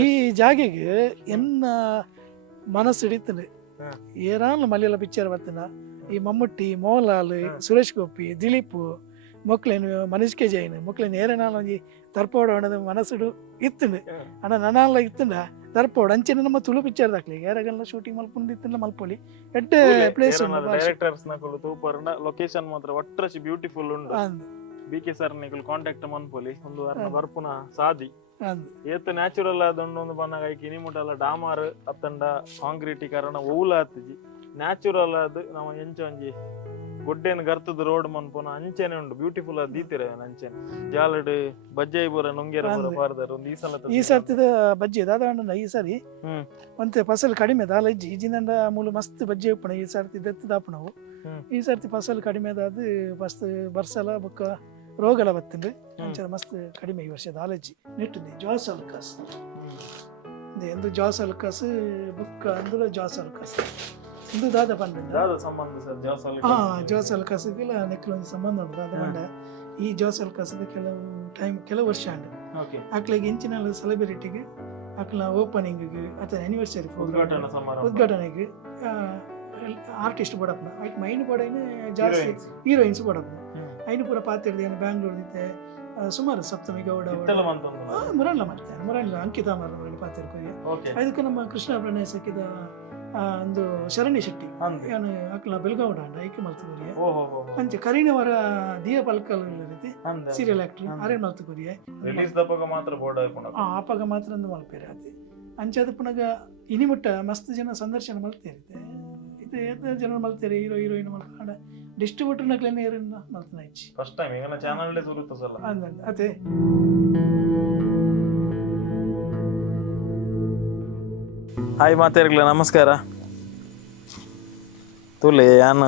ಈ ಜಾಗೆಗೆ ಎನ್ನ ಮನಸ್ಸು ಹಿಡಿತದೆ. ಏರಾನು ಮಲಯಾಳ ಪಿಕ್ಚರ್ ಬತ್ತಿನ ಈ ಮಮ್ಮುಟ್ಟಿ, ಮೋಹನ್ಲಾಲ್, ಸುರೇಶ್ ಗೋಪಿ, ದಿಲೀಪ್ ಮೊಕ್ಲೇನು ಮನೀಶ್ ಕೆ ಜೈನ್ ಮೊಕ್ಲೇನು ಏರೇನಾಲು ಒಂಜಿ ತರ್ಪೋಡು ಅನ್ನೋದು ಮನಸ್ಸುಡು ಇತ್ತುಂಡು. ಅಣ್ಣ ನನಾಲ ಇತ್ತುಂಡ ತರ್ಪೋಡು ಅಂಚೆನ ನಮ್ಮ ತುಳು ಪಿಕ್ಚರ್ ದಾಕ್ಲಿ ಯಾರಾಗೆಲ್ಲ ಶೂಟಿಂಗ್ ಮಲ್ಪುಂಡು ಇತ್ತಿನ ಮಲ್ಪೊಲಿ ಎಡ್ಡೆ ಪ್ಲೇಸ್ ಉಂಡು. ಡೈರೆಕ್ಟರ್ಸ್ ನಕುಲು ತೂಪರ್ನ ಲೊಕೇಶನ್ ಮಾತ್ರ ಒಟ್ರಸಿ ಬ್ಯೂಟಿಫುಲ್ ಉಂಡು. ಬಿಕೆ ಸರ್ ನಿಕುಲು ಕಾಂಟ್ಯಾಕ್ಟ್ ಮನ್ಪೊಲಿ ಒಂದು ಅರ್ನ ಬರ್ಪುನ ಸಾದಿ ಏತ್ ನ್ಯಾಚುರಲ್ ಆದೊಂದು ಒಂದು ಬನ್ನಾಗ ಐಕಿ ನಿಮುಟಲ್ಲ ಡಾಮಾರ್ ಅತ್ತಂಡ ಕಾಂಕ್ರೀಟೀಕರಣ ಓಲ ಆತಿಜಿ ನ್ಯಾಚುರಲ್ ಆದ್ ನಾವು ಎಂಚ ಒಂಜಿ ಗೊಡ್ಡೇನು ಗರ್ತದ ರೋಡ್ ಮನ್ಪುನ ಅಂಚೆನೆ ಉಂಡು ಬ್ಯೂಟಿಫುಲ್ ಆದ್ ದೀತಿರ ಅಂಚೆನೆ ಜಾಲಡ್ ಬಜ್ಜೈ ಬೂರ ನುಂಗೇರ ಬೂರ ಪಾರ್ದರ್ ಒಂದು ಈ ಸರ್ತಿದ ಬಜ್ಜಿ ದಾದ ಈ ಸರಿ ಒಂತೆ ಫಸಲ್ ಕಡಿಮೆ ದಾಲ ಇಜ್ಜಿ ಈಜಿನಂಡ ಮೂಲ ಮಸ್ತ್ ಬಜ್ಜಿ ಉಪ್ಪಣ ಈ ಸರ್ತಿ ದೆತ್ತು ದಾಪಣವು ಈ ಸರ್ತಿ ಫಸಲ್ ಕಡಿಮೆ ದಾದ್ ಮಸ್ತ್ ಬರ್ಸಲ ಬೊಕ್ಕ ರೋಗಲ ಬತ್ತಿಂದು ಅಂಚ ಮಸ್ತ್ ಕಡಿಮೆ ಈ ವರ್ಷದ ಆಲಜ್ಜಿ ನೆಟ್ಟಿದೆ ಜಾಸ್ ಅಲ್ಕಾಸ್ ಎಂದು ಜಾಸ್ ಅಲ್ಕಾಸ್ ಬುಕ್ ಅಂದುಲ ಜಾಸ್ ಅಲ್ಕಾಸ್ ಇಂದು ದಾದ ಪಂಡ ಸಂಬಂಧ ಸರ್ ಜಾಸ್ ಅಲ್ಕಾಸ್ಗೆಲ್ಲ ನೆಕ್ಲೊಂದು ಸಂಬಂಧ ಉಂಟು ದಾದ ಪಂಡ ಈ ಜಾಸ್ ಅಲ್ಕಾಸ್ದ ಕೆಲವು ವರ್ಷ ಉಂಡು ಅಕ್ಲಿಗೆ ಇಂಚಿನ ಸೆಲೆಬ್ರಿಟಿಗೆ ಅಕ್ಲ ಓಪನಿಂಗ್ ಅಥವಾ ಆನಿವರ್ಸರಿ ಉದ್ಘಾಟನೆಗೆ ಆರ್ಟಿಸ್ಟ್ ಬಡಪ್ನ ಐಟ್ ಮೈನ್ ಬಡೈನ ಜಾಸ್ತಿ ಹೀರೋಯಿನ್ಸ್ ಬಡಪ್ನ ಐನು ಪೂರ ಪಾತಿರ್ದು ಬ್ಯಾಂಗ್ಳೂರ್ ನಿತ್ತೆ ಸುಮಾರು ಸಪ್ತಮಿ ಗೌಡ ಮುರಣ್ಣ ಮಾಡ್ತೇನೆ ಮುರಣ್ಣ ಅಂಕಿತ ಮುರಳಿ ಪಾತಿರ್ಕೋಗಿ ಅದಕ್ಕೆ ನಮ್ಮ ಕೃಷ್ಣ ಪ್ರಣಯ ಸಕ್ಕಿದ ಒಂದು ಶರಣಿ ಶೆಟ್ಟಿ ಏನು ಅಕ್ಲ ಬೆಳಗಾವಡ ಅಂಡ ಐಕೆ ಮಲ್ತುಕೋರಿಯೆ ಅಂಚೆ ಕರೀನವರ ದಿಯ ಪಲ್ಕಲ್ ರೀತಿ ಸೀರಿಯಲ್ ಆಕ್ಟರ್ ಅರೇನ್ ಮಲ್ತುಕೋರಿಯೆ ಆಪಗ ಮಾತ್ರ ಒಂದು ಮಲ್ಪೇರೆ ಅದೇ ಅಂಚೆ ಅದು ಪುನಗ ಇನಿಮುಟ್ಟ ಮಸ್ತ್ ಜನ ಸಂದರ್ಶನ ಮಲ್ತೇರಿತೆ ಇದು ಜನ ಮಲ್ತೇರೆ ಹೀರೋ ಹೀರೋಯಿನ್ ಮಲ್ಕೊಂಡ ಡಿಸ್ಟ್ರಿಬ್ಯೂಟರ್ ನಕ್ಲೇನೆ ಏರನ್ನ ಮಲ್ತನ ಇಚ್ಚಿ ಫಸ್ಟ್ ಟೈಮ್ ಈಗ ಚಾನೆಲ್ ಸುರುತ್ತ ಸಲ ಅದೇ ಹಾಯ್ ಮಾತೇರ್ಗ್ಲ ನಮಸ್ಕಾರ ತುಲೆ ಯಾನು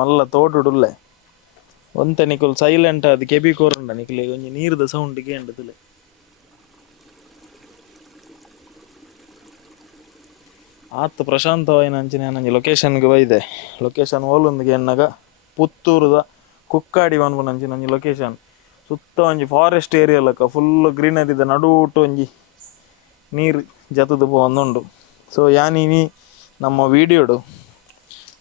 ಮಲ್ಲ ತೋಟುಡುಲ್ಲೆ ಒಂತೆ ನಿಕುಲ್ ಸೈಲೆಂಟ್ ಅದು ಕೆಬಿ ಕೋರುಂಡ ನಿಕುಲೆ ಒಂಜಿ ನೀರ್ದ ಸೌಂಡ್ ಕೇಂಡ ತುಲೆ ಆತು ಪ್ರಶಾಂತವಾಯಿನ ಅಂಚಿನ ನಂಗೆ ಲೊಕೇಶನ್ಗೆ ಒಯ್ದೆ ಲೊಕೇಶನ್ ಓಲೊಂದಿಗೆ ಎನ್ನಾಗ ಪುತ್ತೂರದ ಕುಕ್ಕಾಡಿ ಅನ್ಕೊಂಡು ಅಂಚಿನ ಒಂಜಿ ಲೊಕೇಶನ್ ಸುತ್ತ ಒಂಜಿ ಫಾರೆಸ್ಟ್ ಏರಿಯಾ ಲಕ್ಕ ಫುಲ್ ಗ್ರೀನರಿದ ನಡುಟು ಒಂಜಿ ನೀರು ಜತದು ಪೋಂದುಂಡು. ಸೊ ಯಾನಿ ನಮ್ಮ ವಿಡಿಯೋಡು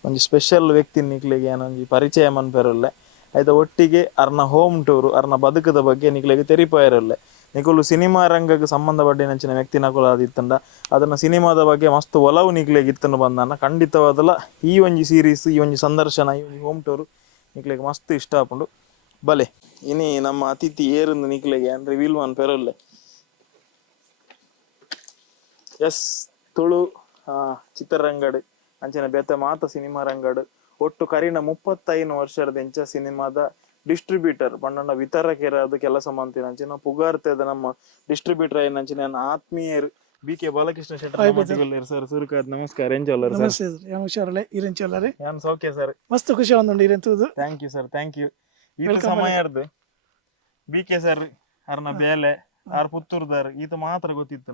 ಒಂಜಿ ಸ್ಪೆಷಲ್ ವ್ಯಕ್ತಿ ನಿಕ್ಲೆಗೆ ಏನೊಂಜಿ ಪರಿಚಯ ಮನ್ಪೆರೊಲ್ಲೆ ಆಯ್ತಾ ಒಟ್ಟಿಗೆ ಅರ್ನ ಹೋಮ್ ಟೂರು ಅರ್ನ ಬದುಕದ ಬಗ್ಗೆ ನಿಕ್ಲೆಗೆ ತೆರಿಪಾಯಿರೊಲ್ಲೆ ನಿಕುಲು ಸಿನಿಮಾ ರಂಗಕ್ಕೆ ಸಂಬಂಧಪಟ್ಟಿನಂಚಿನ ವ್ಯಕ್ತಿ ನಕುಲು ಆದಿತ್ತಂಡ ಅದನ್ನು ಸಿನಿಮಾದ ಬಗ್ಗೆ ಮಸ್ತ್ ಒಲವು ನಿಕ್ಲೆಗೆ ಇತ್ತನ್ನು ಬಂದಾನ ಖಂಡಿತವಾದಲ್ಲ ಈ ಒಂಜಿ ಸೀರೀಸ್ ಈ ಒಂಜಿ ಸಂದರ್ಶನ ಈ ಒಂಜಿ ಹೋಮ್ ಟೂರು ನಿಕ್ಲೆಗೆ ಮಸ್ತ್ ಇಷ್ಟ ಆಪುಂಡು ಬಲೆ ಇನಿ ನಮ್ಮ ಅತಿಥಿ ಏರುಂದು ನಿಕ್ಲೆಗೆ ಅಂದ್ರೆ ರಿವೀಲ್ ಮನ್ಪೆರೊಲ್ಲೆ ಎಸ್ ತುಳು ಚಿತ್ರರಂಗಡ್ ಅಂಚನೆ ಬೆತ್ತ ಮಾತ ಸಿನಿಮಾ ರಂಗಡ್ ಒಟ್ಟು ಕರಿನ 35 ವರ್ಷದ ಎಂಚ ಸಿನಿಮಾದ ಡಿಸ್ಟ್ರಿಬ್ಯೂಟರ್ ಪಂಡ ವಿತರಕರ ಅದು ಕೆಲಸ ಮಂತಿನ ಅಂಚಿನ ಪುಗಾರ್ತೆದ ನಮ್ಮ ಡಿಸ್ಟ್ರಿಬ್ಯೂಟರ್ ಏನಂಚಿನ ಆತ್ಮೀಯರು ಬಿಕೆ ಬಾಲಕೃಷ್ಣ ಶೆಟ್ಟರ್ ಸರ್ ಸುರುಕಾದ್ ನಮಸ್ಕಾರ ಎಂಜೋಲ್ಲರ್ ಸರ್ ಯಾನ್ ಸೌಖ್ಯ ಸರ್ ಮಸ್ತ್ ಖುಷಿ ಆವೊಂದುಂಡು ಇರೆಂತುದು thank sir thank ಈ ಸಮಯ ಇರ್ದು ಬಿಕೆ ಸರ್ ಅರ್ನ ಬೇಲೆ ಆರ್ ಪುತ್ತೂರ್ದಾರ್ ಈತ ಮಾತ್ರ ಗೊತ್ತಿತ್ತು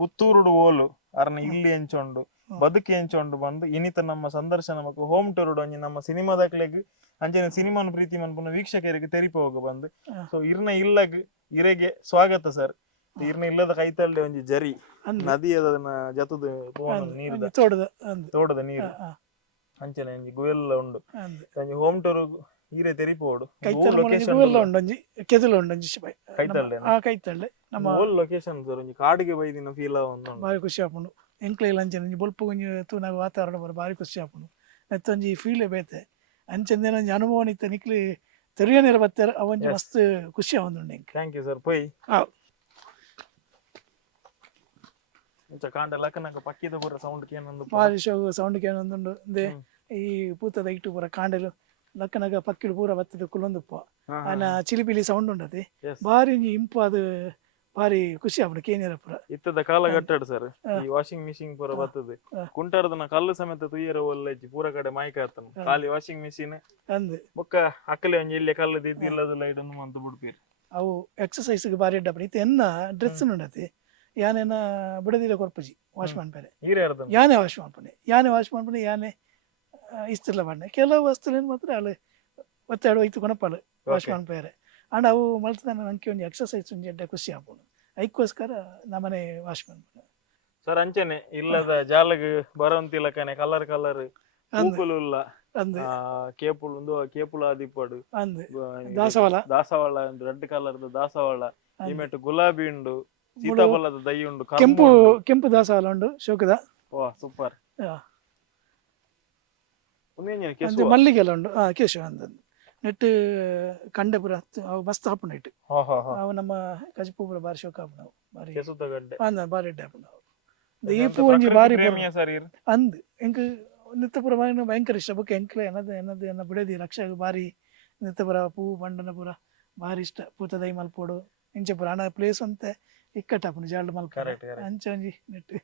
ಪುತ್ತೂರುಡು ಓಲು ಅರ್ನ ಇಲ್ಲಿ ಎಂಚೊಂಡು ಬದುಕಿ ಎಂಚೊಂಡು ಬಂದು ಇನಿತ ನಮ್ಮ ಸಂದರ್ಶನ ಮಕ್ಕ ಹೋಮ್ ಟೂರ್ ಒಂಜಿ ನಮ್ಮ ಸಿನಿಮಾದಕ್ಲೆಗ್ ಅಂಚೆನ ಸಿನಿಮಾನ ಪ್ರೀತಿ ಮನ್ಪುನ ವೀಕ್ಷಕರಿಗೆ ತೆರಿಪ ಹೋಗ ಬಂದು ಸೊ ಇರ್ನ ಇಲ್ಲಗ್ ಇರೆಗೆ ಸ್ವಾಗತ ಸರ್ ಇರ್ನ ಇಲ್ಲದ ಕೈತಲ್ಡೆ ಒಂಜಿ ಜರಿ ನದಿ ಅದನ್ನ ಜತದ ನೀರು ತೋಡದ ನೀರು ಅಂಚನೆ ಒಂಜಿ ಗುವೆಲ್ಲ ಉಂಡು ಒಂಜಿ ಹೋಮ್ ಟೂರ್ ಈರೆ ತೆರಿಪೋಡು ಲೊಕೇಶನ್ ಕಾಡಿಗೆ ಬೈದಿನ ಫೀಲ್ ಬಾರಿ ಖುಷಿ ಆಪುಂಡು ಎಂಕ್ಲೆಲ್ಲ ಅಂಚನೆ ಬೊಲ್ಪ ಒಂಜಿ ತೂನಾಗ ವಾತಾವರಣ ಬರ ಬಾರಿ ಖುಷಿ ಆಪುಂಡು ನೆತ್ತೊಂಜಿ ಫೀಲ್ ಬೇತೆ ಅಂಚಂದೇನ ಒಂಜಿ ಅನುಭವ ನಿತ್ತ ನಿಕ್ಲಿ ತೆರಿಯನೇರ ಬತ್ತಾರ ಅವೊಂಜಿ ಮಸ್ತ್ ಖುಷಿ ಆವೊಂದುಂಡು ಥ್ಯಾಂಕ್ ಯು ಸರ್ ಪೊಯ್ ಕಾಂಡ ಲಕ್ಕನಕ ಪಕ್ಕಿದ ಪೂರ ಸೌಂಡ್ ಕೇನೊಂದು ಬಾರಿ ಸೌಂಡ್ ಕೇನೊಂದುಂಡು ಇಂದೆ ಈ ಪೂತದ ಇಟ್ಟು ಪೂರ ಕಾಂಡೆಲು ಲಕ್ಕನಗ ಪಕ್ಕಿಲು ಪೂರ ಬತ್ತದ ಕುಲೊಂದುಪ್ಪ ಆನ ಚಿಲಿಪಿಲಿ ಸೌಂಡ್ ಉಂಡತಿ ಬಾರಿ ಇಂಪಾದ ಬಾರಿ ಖುಷಿ ಆಪುಂಡು ಕೇನೇರ ಪೂರ ಇತ್ತದ ಕಾಲ ಗಟ್ಟಾಡು ಸರ್ ಈ ವಾಷಿಂಗ್ ಮಿಷಿನ್ ಪೂರ ಬತ್ತದ ಕುಂಟಾರದನ ಕಲ್ಲು ಸಮೇತ ತುಯ್ಯರ ಒಲ್ಲೆಜ್ಜಿ ಪೂರ ಕಡೆ ಮಾಯ್ಕ ಆತನ ಖಾಲಿ ವಾಷಿಂಗ್ ಮಿಷಿನ್ ಅಂದೆ ಬೊಕ್ಕ ಅಕ್ಕಲೆ ಒಂಜಿ ಇಲ್ಲೆ ಕಲ್ಲು ದಿದ್ದಿಲ್ಲದ ಲೈಟ್ ಅನ್ನು ಮಂತು ಬಿಡ್ಪೀರ್ ಅವು ಎಕ್ಸರ್ಸೈಸ್ ಗೆ ಬಾರಿ ಡಬ್ಬ ಇತ್ತು ಎನ್ನ ಡ್ರೆಸ್ ಉಂಡತಿ ಯಾನೇನ ಬಿಡದಿರ ಕೊರ್ಪಜಿ ವಾಶ್ ಮಾಡ್ಪೇರೆ ಯಾನೇ ವಾಶ್ ಮಾಡ್ಪನೆ ಯಾನೇ ಇಸ್ತಿರ್ಲ ಮಾಡ್ನೆ ಕೆಲವು ವಸ್ತುಲೇನು ಮಾತ್ರ ಅಲ್ಲಿ ಒತ್ತಾಡು ಹೋಯ್ತು ಕೊನಪ್ಪಲು ವಾಶ್ ಮಾಡ್ಪೇರೆ ಅಂಡ್ ಅವು ಮಲ್ತದ ನಂಗೆ ಒಂಜಿ ಎಕ್ಸರ್ಸೈಸ್ ಒಂಜಿ ಎಡ್ಡೆ ಖುಷಿ ಆಪುಂಡು ಅದಕ್ಕೋಸ್ಕರ ನಮ್ಮನೆ ವಾಶ್ಮನ್ ಸರ್ ಅಂಚೆನೆ ಇಲ್ಲದ ಜಾಲಗ್ ಬರೋಂತಿಲ್ಲಕನೆ ಕಲರ್ ಪೂಕುಲುಲ್ಲ ಅಂದ್ ಕೇಪುಳ ಆದಿಪ್ಪಡು ಅಂದ್ ದಾಸವಾಳ ದಾಸವಾಳ ರೆಡ್ ಕಲರ್ ದಾಸವಾಳ ಈಮೆಟ್ಟು ಗುಲಾಬಿ ಉಂಡು ಸೀತಾಫಲದ ದೈ ಉಂಡು ಕೆಂಪು ದಾಸವಾಳ ಉಂಡು ಶೋಕದ ವಾ ಸೂಪರ್ ಮಲ್ಲಿಗೆ ಎಲ್ಲ ಉಂಡು ಕೇಶವ ಅಂದ್ ನೆಟ್ ಕಂಡೆ ಪುರ ಅವು ಮಸ್ತ್ ಹಾಪುಂಡು ನೆಟ್ ಅವು ನಮ್ಮ ಕಜಿಪು ಪುರ ಬಾರಿ ಶೋಕ ಹಾಪುಂಡು ಅವು ಬಾರಿ ಬಾರಿ ಎಡ್ಡೆ ಹಾಪುಂಡು ಅವು ಈ ಪೂ ಒಂಜಿ ಬಾರಿ ಅಂದ್ ಎಂಕ್ ನಿತ್ಯಪುರ ಭಯಂಕರ ಇಷ್ಟ ಬೊಕ್ಕ ಎಂಕ್ಲೆ ಎನ್ನ ಬಿಡದಿ ರಕ್ಷಾಗ ಬಾರಿ ನಿತ್ಯಪುರ ಪೂ ಬಂಡನ ಪುರ ಬಾರಿ ಇಷ್ಟ ಪೂತ ದೈ ಮಲ್ಪೋಡು ಇಂಚೆ ಪುರ ಅಣ್ಣ ಪ್ಲೇಸ್ ಅಂತೆ ಇಕ್ಕಟ್ಟ ಹಾಪುಂಡು ಜಾಲ್ಡ್ ಮಲ್ಪ ಅಂಚ ಒಂಜಿ ನೆಟ್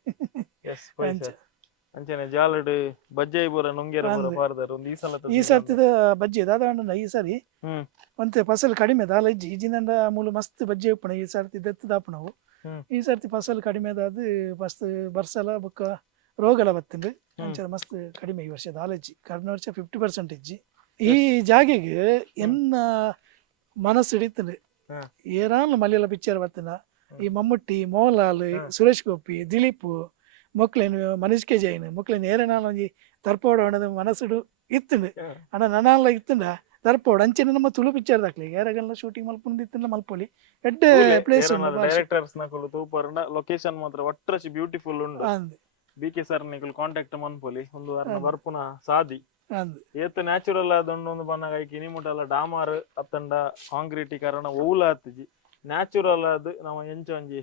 ಅಂಚನೆ ಜಾಲಡ್ ಬಜ್ಜೆ ಪೂರ ನುಂಗೆರ ಪೂರ ಪಾರ್ದರ್ ಒಂದು ಈ ಸರ್ತಿದ ಬಜ್ಜಿ ದಾದ ಈ ಸರಿ ಒಂತೆ ಫಸಲ್ ಕಡಿಮೆ ದಾಲ ಇಜ್ಜಿ ಈಜಿನಂಡ ಮೂಲ ಮಸ್ತ್ ಬಜ್ಜಿ ಉಪ್ಪುಣ ಈ ಸರ್ತಿ ದೆತ್ತು ದಾಪುಣವು ಈ ಸರ್ತಿ ಫಸಲ್ ಕಡಿಮೆ ದಾದ್ ಮಸ್ತ್ ಬರ್ಸಲ ಬೊಕ್ಕ ರೋಗಲ ಬತ್ತಿಂದು ಅಂಚ ಮಸ್ತ್ ಕಡಿಮೆ ಈ ವರ್ಷ ದಾಲಜ್ಜಿ ಕರ್ನ ವರ್ಷ 50% ಇಜ್ಜಿ ಈ ಜಾಗೆಗೆ ಎನ್ನ ಮನಸ್ಸು ಹಿಡಿತದೆ ಏರಾನು ಮಲಯಾಳ ಪಿಕ್ಚರ್ ಬತ್ತಿನ ಈ ಮಮ್ಮುಟ್ಟಿ ಮೋಹನ್ಲಾಲ್ ಸುರೇಶ್ ಗೋಪಿ ದಿಲೀಪ್ ಮೊಕ್ಲೇನು ಮನೀಶ್ ಕೆ ಜೈನ್ ಮೊಕ್ಲೇನು ಏರೇನಾಲ್ ಒಂಜಿ ತರ್ಪೋಡು ಅಣ್ಣದ ಮನಸ್ಸುಡು ಇತ್ತುಂಡು ಅಣ್ಣ ನನಾಲ ಇತ್ತುಂಡ ತರ್ಪೋಡು ಅಂಚೆನೆ ನಮ್ಮ ತುಳು ಪಿಕ್ಚರ್ ದಾಕ್ಲಿ ಏರಗಲ್ಲ ಶೂಟಿಂಗ್ ಮಲ್ಪುಂಡು ಇತ್ತಿನ ಮಲ್ಪೊಲಿ ಎಡ್ಡೆ ಪ್ಲೇಸ್ ಡೈರೆಕ್ಟರ್ಸ್ ನಕುಲು ತೂಪರ್ನ ಲೊಕೇಶನ್ ಮಾತ್ರ ಒಟ್ರಸಿ ಬ್ಯೂಟಿಫುಲ್ ಉಂಡು ಬಿಕೆ ಸರ್ ನಿಕುಲು ಕಾಂಟ್ಯಾಕ್ಟ್ ಮನ್ಪೊಲಿ ಒಂದು ಅರ್ನ ಬರ್ಪುನ ಸಾದಿ ಏತ್ ನ್ಯಾಚುರಲ್ ಆದೊಂದು ಒಂದು ಬನ್ನಾಗ ಐಕಿ ನಿಮುಟಲ್ಲ ಡಾಮಾರ್ ಅತ್ತಂಡ ಕಾಂಕ್ರೀಟೀಕರಣ ಓಲ ಆತಿಜಿ ನ್ಯಾಚುರಲ್ ಆದ್ ನಾವು ಎಂಚ ಒಂಜಿ